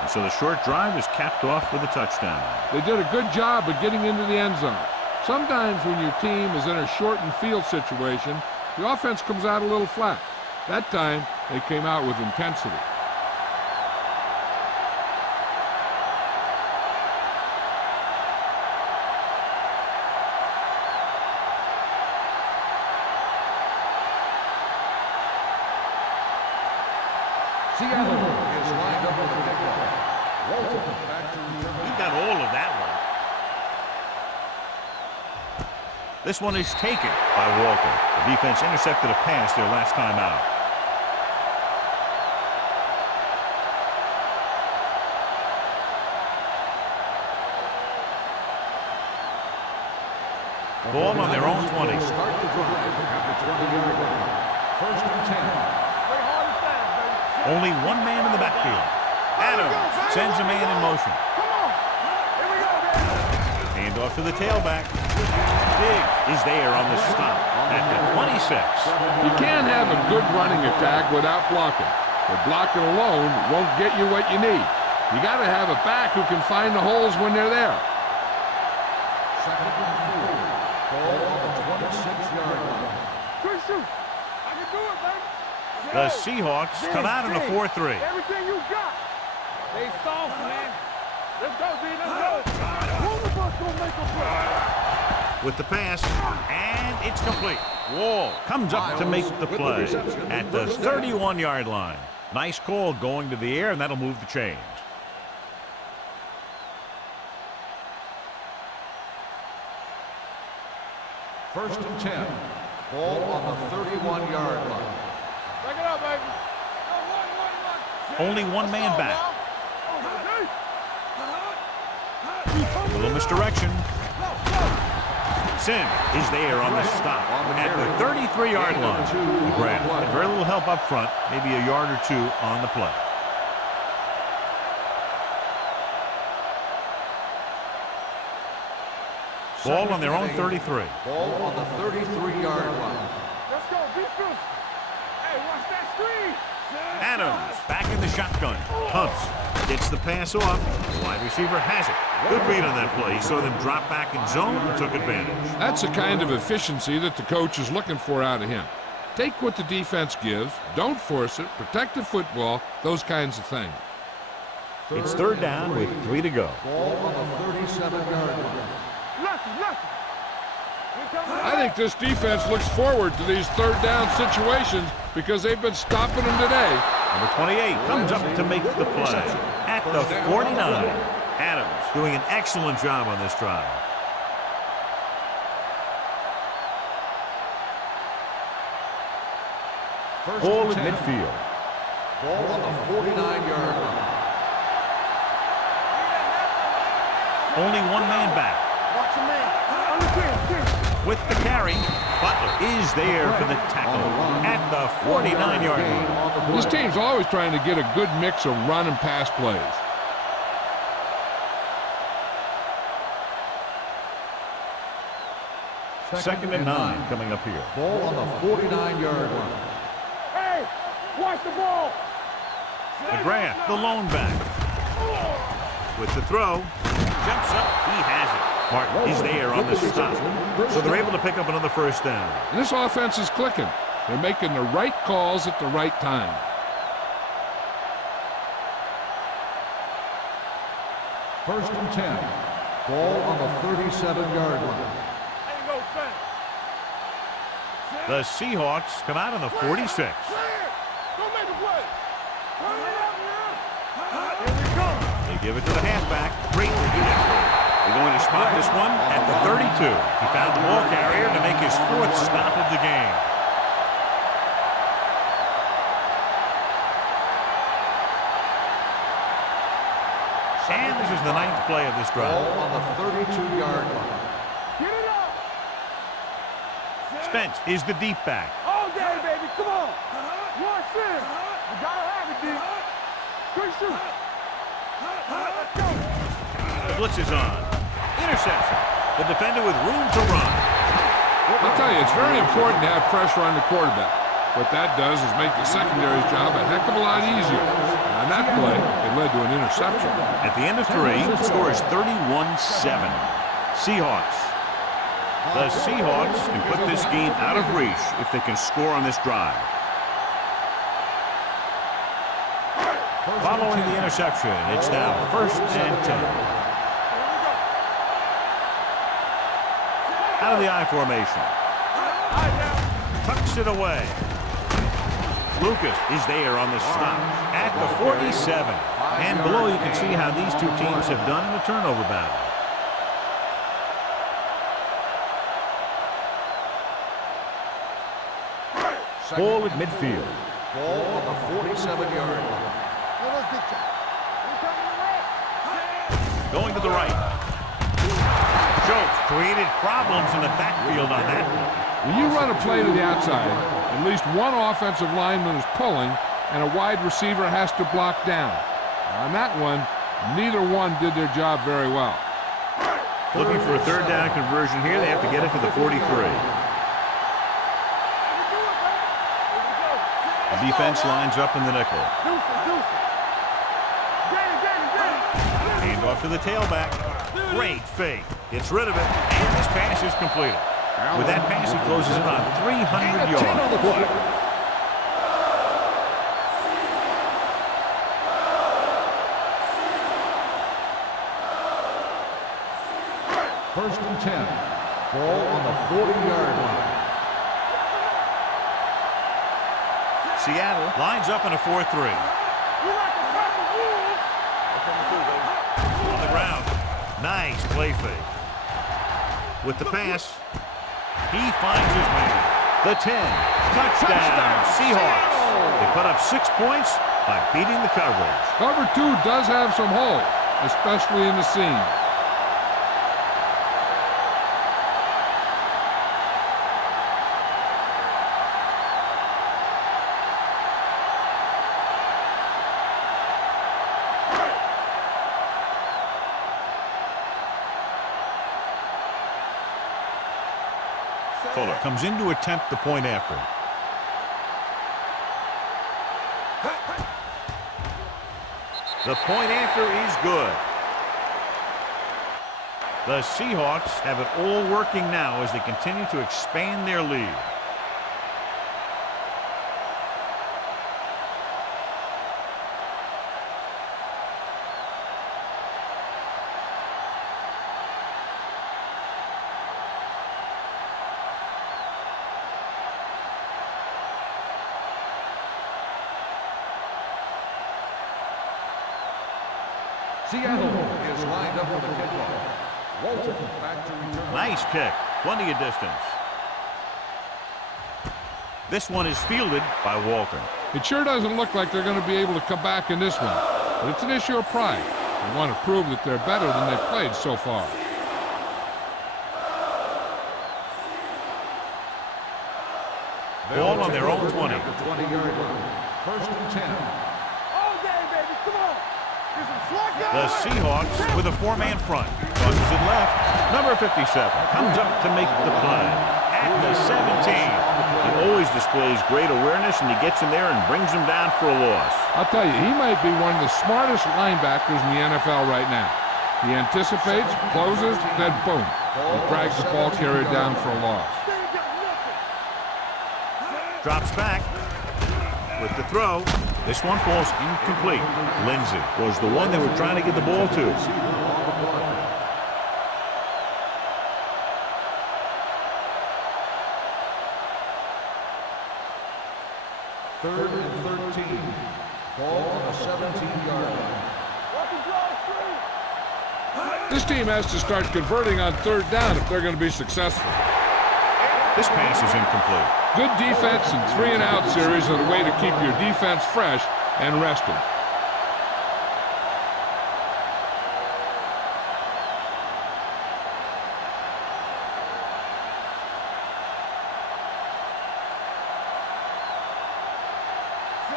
And so the short drive is capped off with a touchdown. They did a good job of getting into the end zone. Sometimes when your team is in a shortened field situation, the offense comes out a little flat. That time, they came out with intensity. Seattle is lined up with the kickoff. Walton back to return. He got all of that one. This one is taken by Walton. The defense intercepted a pass their last time out. Ball on their own 20. Start the drive at the 20-yard line. First and 10. Play hard and fast, baby. Only one man in the backfield. Adams sends a man in motion. Come on. Here we go, baby. Hand off to the tailback. Diggs is there on the stop at the 26. You can't have a good running attack without blocking. But blocking alone won't get you what you need. You got to have a back who can find the holes when they're there. Second and 4. Ball on the 26-yard line. Quick shoot. I can do it, baby. The Seahawks come out in a 4-3. Everything you got. They soft, man. Let's go, D. Let's go. One of us gonna make a play. With the pass, and it's complete. Wall comes up to make the play at the 31-yard line. Nice call going to the air, and that'll move the chains. First and 10. Ball on the 31-yard line. Back it up, baby. Only one man back. A little misdirection. Sim is there on the stop at the 33-yard line. McGrath had very little help up front, maybe a yard or two on the play. Ball on their own 33. Ball on the 33-yard line. Let's go, defense. Hey, watch that screen. Adams back in the shotgun. Hunts gets the pass off. The wide receiver has it. Good read on that play. He saw them drop back in zone and took advantage. That's the kind of efficiency that the coach is looking for out of him. Take what the defense gives, don't force it, protect the football, those kinds of things. It's third down with 3 to go. Ball on the 37-yard line. I think this defense looks forward to these third down situations because they've been stopping them today. Number 28 comes up to make the play at the 49. Adams doing an excellent job on this drive. Ball at midfield. Ball on the 49-yard line. Only one man back. Watch your man. With the carry, Butler is there for the tackle at the 49-yard line. This team's always trying to get a good mix of run and pass plays. Second and 9 coming up here. Ball on the 49-yard line. Hey, watch the ball. McGrath, the lone back. With the throw, jumps up, he has it. Martin is there on the stop. So they're able to pick up another first down. And this offense is clicking. They're making the right calls at the right time. First and 10. Ball on the 37-yard line. The Seahawks come out on the 46. Go make a play. Here we go. They give it to the halfback. Great. They're going to spot this one at the 32. He found the ball carrier to make his 4th stop of the game. And this is the 9th play of this drive. Ball on the 32-yard line. Get it up. Spence is the deep back. All day, baby. Come on. One sin. You gotta have it, D. Quick shoot. Let's go. The blitz is on. Interception. The defender with room to run. I'll tell you, it's very important to have pressure on the quarterback. What that does is make the secondary's job a heck of a lot easier. And on that play, it led to an interception. At the end of 3, the score is 31-7. Seahawks. The Seahawks can put this game out of reach if they can score on this drive. Following the interception, it's now 1st and 10. Out of the I formation. Tucks it away. Lucas is there on the stop at the 47. And below you can see how these two teams have done in the turnover battle. Ball at midfield. Ball on the 47-yard line. Going to the right. Schultz Created problems in the backfield on that. When you run a play to the outside, at least one offensive lineman is pulling, and a wide receiver has to block down. On that one, neither one did their job very well. Looking for a third down conversion here. They have to get it to the 43. The defense lines up in the nickel. Hand off to the tailback. Great fake. Gets rid of it, and this pass is completed. With that pass, he closes it on 300 yards. First and 10. Ball on the 40-yard line. Seattle lines up in a 4-3. On the ground. Nice play fake. With the pass, he finds his man. The 10. Touchdown, Seahawks. They put up 6 points by beating the coverage. Cover 2 does have some hole, especially in the seam. Fuller comes in to attempt the point after. The point after is good. The Seahawks have it all working now as they continue to expand their lead. Seattle is lined up for the kickoff. Walton back to return. Nice kick. Plenty of distance. This one is fielded by Walton. It sure doesn't look like they're going to be able to come back in this one, but it's an issue of pride. They want to prove that they're better than they've played so far. Ball on their own 20. 20-yard line. First and 10. The Seahawks with a 4-man front. Crosses it left. Number 57 comes up to make the play. At the 17. He always displays great awareness, and he gets in there and brings him down for a loss. I'll tell you, he might be one of the smartest linebackers in the NFL right now. He anticipates, closes, then boom. He drags the ball carrier down for a loss. Drops back with the throw. This one falls incomplete. Lindsey was the one they were trying to get the ball to. Third and 13. Ball on the 17-yard line. This team has to start converting on third down if they're going to be successful. This pass is incomplete. Good defense and 3-and-out series are the way to keep your defense fresh and rested.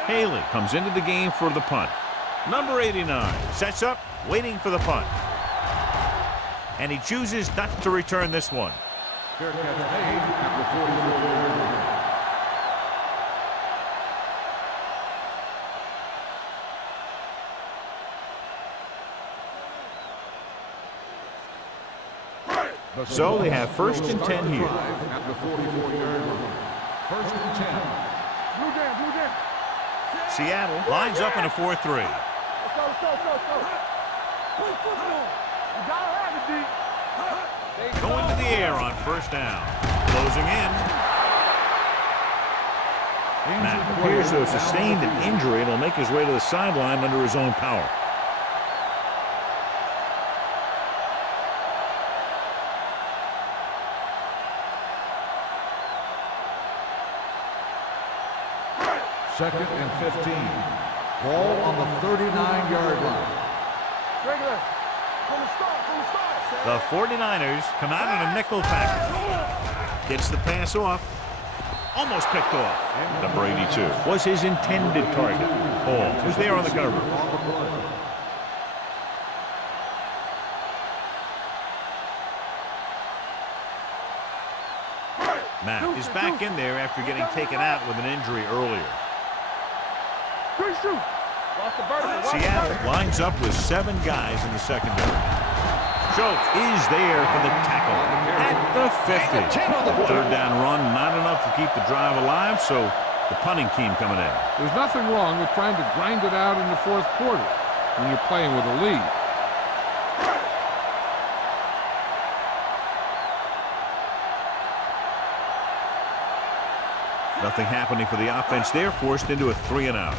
Haley comes into the game for the punt. Number 89 sets up, waiting for the punt. And he chooses not to return this one. Fair catch made at the 44-yard line. So they have first and 10 here. At the 44-yard line. First and 10. Seattle lines up in a 4-3. Let's go. Play football. You gotta have it, D. Going to the air on first down. Closing in. Now, it appears to have sustained an injury and will make his way to the sideline under his own power. Second and 15. Ball on the 39-yard line. The 49ers come out in a nickel package. Gets the pass off. Almost picked off. Number 82 was his intended target. Hall was there on the cover. Matt is back in there after getting taken out with an injury earlier. Seattle lines up with 7 guys in the secondary. Schultz is there for the tackle at the 50. Third down run, not enough to keep the drive alive, so the punting team coming in. There's nothing wrong with trying to grind it out in the fourth quarter when you're playing with a lead. Nothing happening for the offense there, forced into a 3-and-out.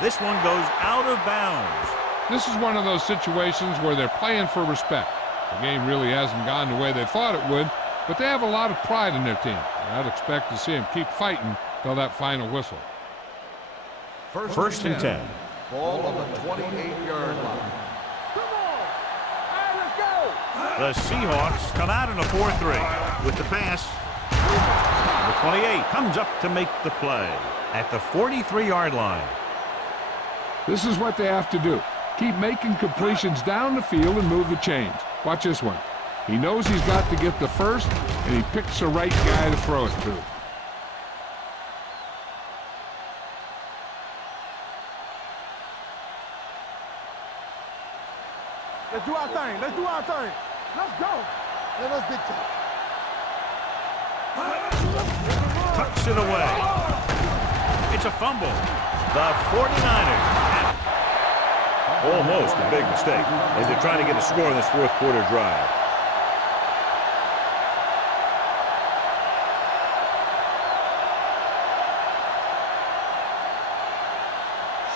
This one goes out of bounds. This is one of those situations where they're playing for respect. The game really hasn't gone the way they thought it would, but they have a lot of pride in their team. I'd expect to see them keep fighting till that final whistle. First and 10. Ball on the 28-yard line. Come on! All right, let's go! The Seahawks come out in a 4-3 with the pass. Number 28 comes up to make the play at the 43-yard line. This is what they have to do. Keep making completions down the field and move the chains. Watch this one. He knows he's got to get the first, and he picks the right guy to throw it to. Let's do our thing. Let's do our thing. Let's go. Let us dictate. Tucks it away. It's a fumble. The 49ers. Almost a big mistake as they're trying to get a score in this fourth quarter drive.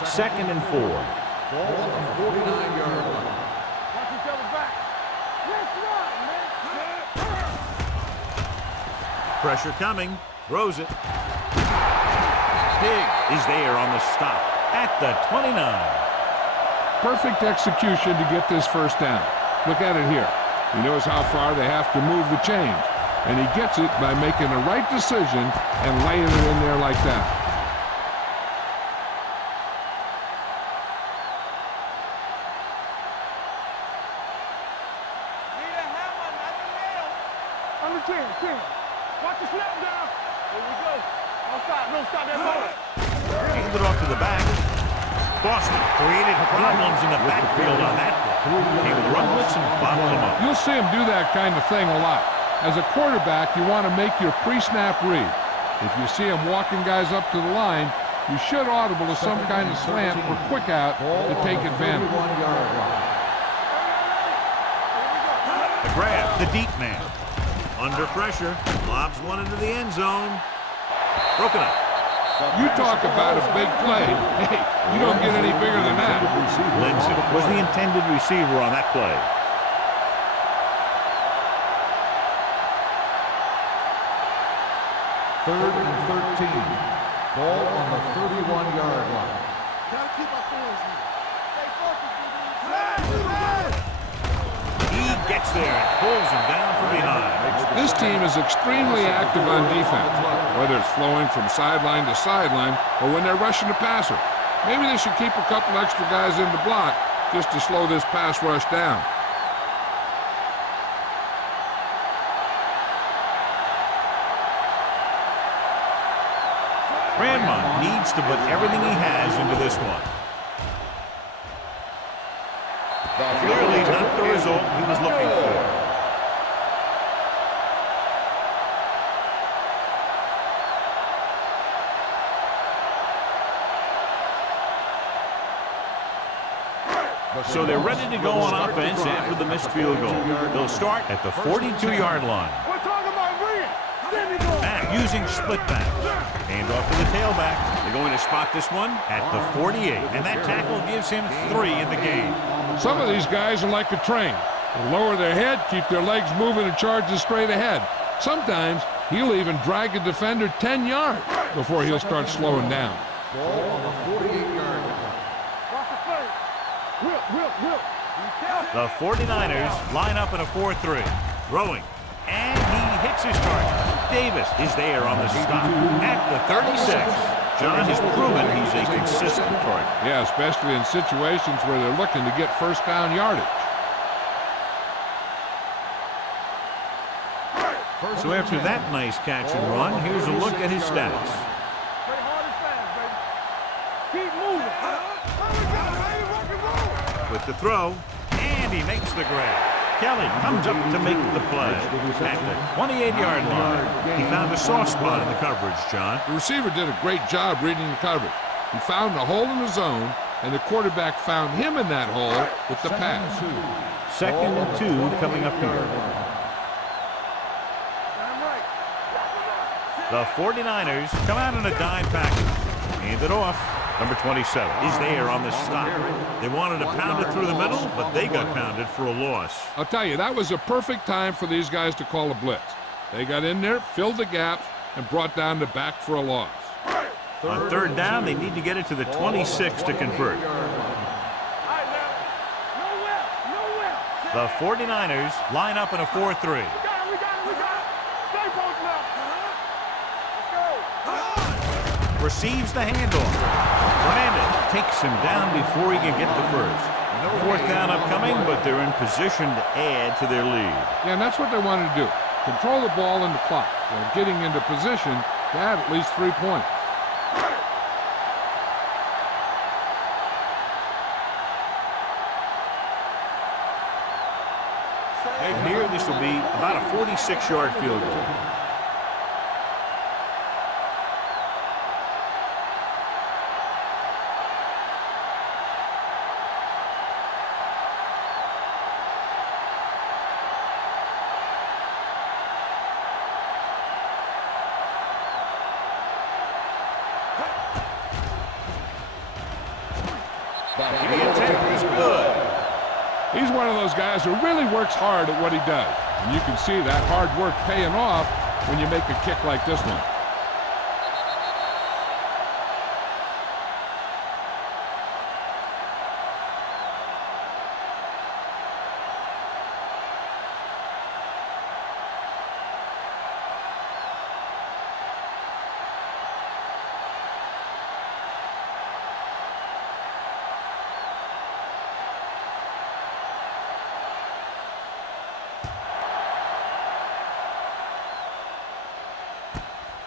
Second and 4. Ball on the 49-yard line. Watch each other back. Let's run, man. Pressure coming. Throws it. Diggs is there on the stop at the 29. Perfect execution to get this first down. Look at it here. He knows how far they have to move the chains, and he gets it by making the right decision and laying it in there like that. Need a hammer, not a nail. On the 10. Watch the snap down. Here we go. Don't stop that motor. Hand it off to the back. Boston created problems in the backfield on that one. He would run blitz and bottle them up. You'll see him do that kind of thing a lot. As a quarterback, you want to make your pre-snap read. If you see him walking guys up to the line, you should audible to some kind of slant or quick out to take advantage. The grab, the deep man. Under pressure, lobs one into the end zone. Broken up. You talk about a big play. Hey, you don't get any bigger than that. Lindsey was the intended receiver on that play. Third and 13. Ball on the 31-yard line. Gotta keep our boys here. Stay focused. He gets there and pulls him down from behind. This team is extremely active on defense, whether it's flowing from sideline to sideline or when they're rushing the passer. Maybe they should keep a couple extra guys in the block just to slow this pass rush down. Grandma needs to put everything he has into this one. Clearly not the result he was looking for. So they're ready to go on offense after the missed field goal. They'll start at the 42-yard line. We're talking about bringing. Matt using split back. Hand off to the tailback. They're going to spot this one at the 48. And that tackle gives him 3 in the game. Some of these guys are like a train. They'll lower their head, keep their legs moving, and charge it straight ahead. Sometimes he'll even drag a defender 10 yards before he'll start slowing down. Ball on the 48-yard line. Watch the play. The 49ers line up in a 4-3. Throwing. And he hits his target. Davis is there on the stop at the 36. John has proven he's a consistent target. Yeah, especially in situations where they're looking to get first down yardage. So after that nice catch and run, here's a look at his stats. With the throw, and he makes the grab. Kelly comes up to make the play. At the 28-yard line, he found a soft spot in the coverage, John. The receiver did a great job reading the coverage. He found a hole in the zone, and the quarterback found him in that hole with the pass. 2nd and 2 coming up here. The 49ers come out in a dime package. Hand it off. Number 27 is there on the stop. They wanted to pound it through the middle, but they got pounded for a loss. I'll tell you, that was a perfect time for these guys to call a blitz. They got in there, filled the gaps, and brought down the back for a loss. On 3rd down, they need to get it to the 26 to convert. The 49ers line up in a 4-3. Receives the handoff. Brandon takes him down before he can get the first. 4th down upcoming, but they're in position to add to their lead. Yeah, and that's what they wanted to do. Control the ball and the clock while getting into position to add at least 3 points. And here, this will be about a 46-yard field goal. He's one of those guys who really works hard at what he does. And you can see that hard work paying off when you make a kick like this one.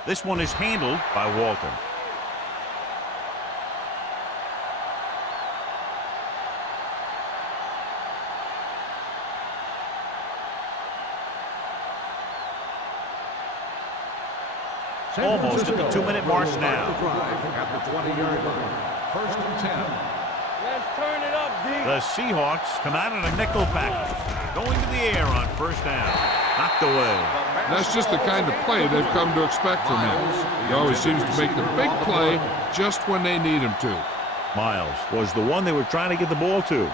This one is handled by Walton. Almost at the 2-minute mark now. At the 20-yard line. 1st and 10. Let's turn it up, D. The Seahawks come out in a nickel package. Going to the air on 1st down. Knocked away. That's just the kind of play they've come to expect from him. He always seems to make the big play just when they need him to. Miles was the one they were trying to get the ball to.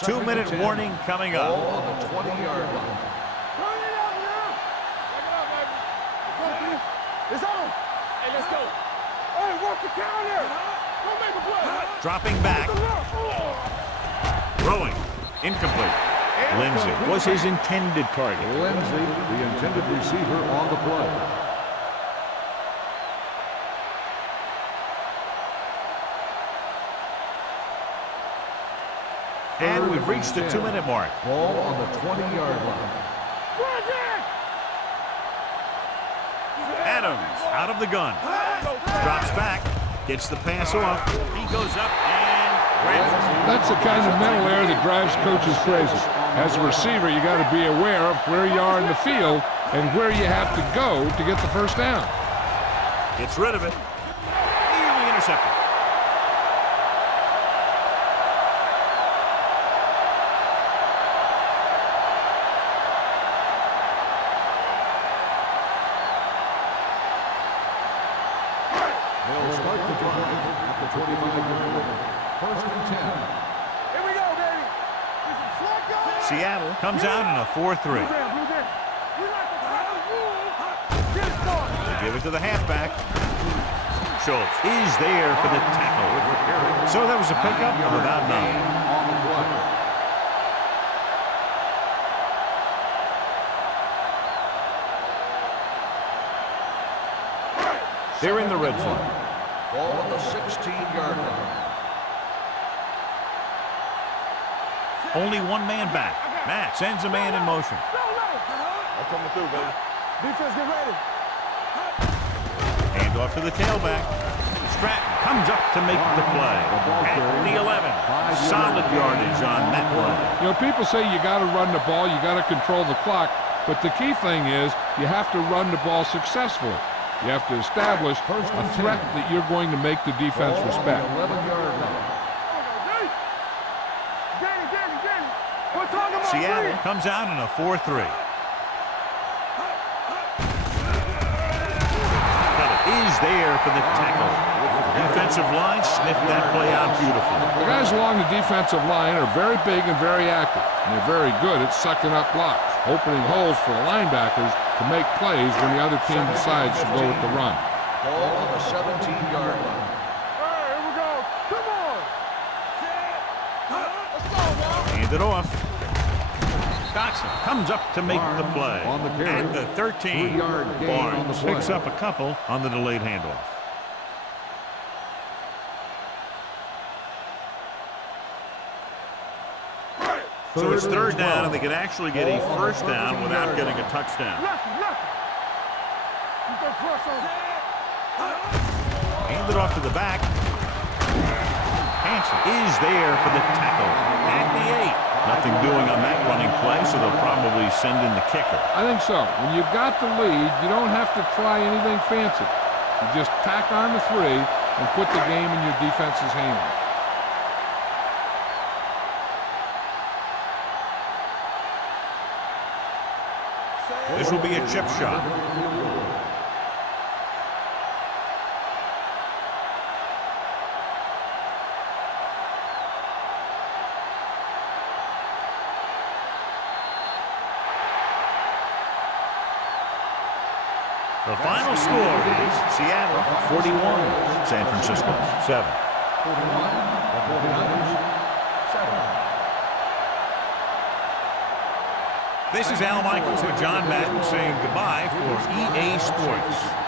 2-minute warning coming up. Ball on the 20-yard line. Turn it up now. Check it out, baby. It's on. Hey, let's go. Hey, work the counter. Don't make a play. Dropping back. Throwing. Incomplete. Lindsey was his intended target. Lindsey, the intended receiver on the play. And we've reached the 2-minute mark. Ball on the 20-yard line. Adams out of the gun. Drops back. Gets the pass off. He goes up and grabs it. That's the kind of mental error that drives coaches crazy. As a receiver, you got to be aware of where you are in the field and where you have to go to get the first down. Gets rid of it. Nearly intercepted. They'll start the drive at the 25-yard line. 1st and 10. Here we go, baby. Seattle comes out in a 4-3. They give it to the halfback. Schultz is there for the tackle. So that was a pickup of about 9. On the play. They're in the red zone. Ball on the 16-yard line. Only one man back. Matt sends a man in motion. I'm coming through, baby. Defense, get ready. Hand off to the tailback. Stratton comes up to make the play. At the 11. Solid yardage on that one. You know, people say you got to run the ball, you got to control the clock, but the key thing is you have to run the ball successfully. You have to establish a threat that you're going to make the defense respect. 11-yard line. We're talking about Seattle comes out in a 4-3. Is there for the tackle. Defensive line sniffed that play out beautifully. The guys along the defensive line are very big and very active, and they're very good at sucking up blocks, opening holes for the linebackers to make plays when the other team decides to go with the run. Ball on the 17-yard line. Here we go. Come on. Let's go now. Hand it off. Dotson comes up to make the play. On the carry. At the 13. 3-yard gain on the Barnes play. picks up a couple on the delayed handoff. So it's third down, and they can actually get a first down without getting a touchdown. Hand it off to the back. Hanson is there for the tackle. At the 8. Nothing doing on that running play, so they'll probably send in the kicker. I think so. When you've got the lead, you don't have to try anything fancy. You just tack on the 3 and put the game in your defense's hands. This will be a chip shot. The final score is Seattle 41, San Francisco 7. 41, the 49ers, 7. This is Al Michaels with John Madden saying goodbye for EA Sports.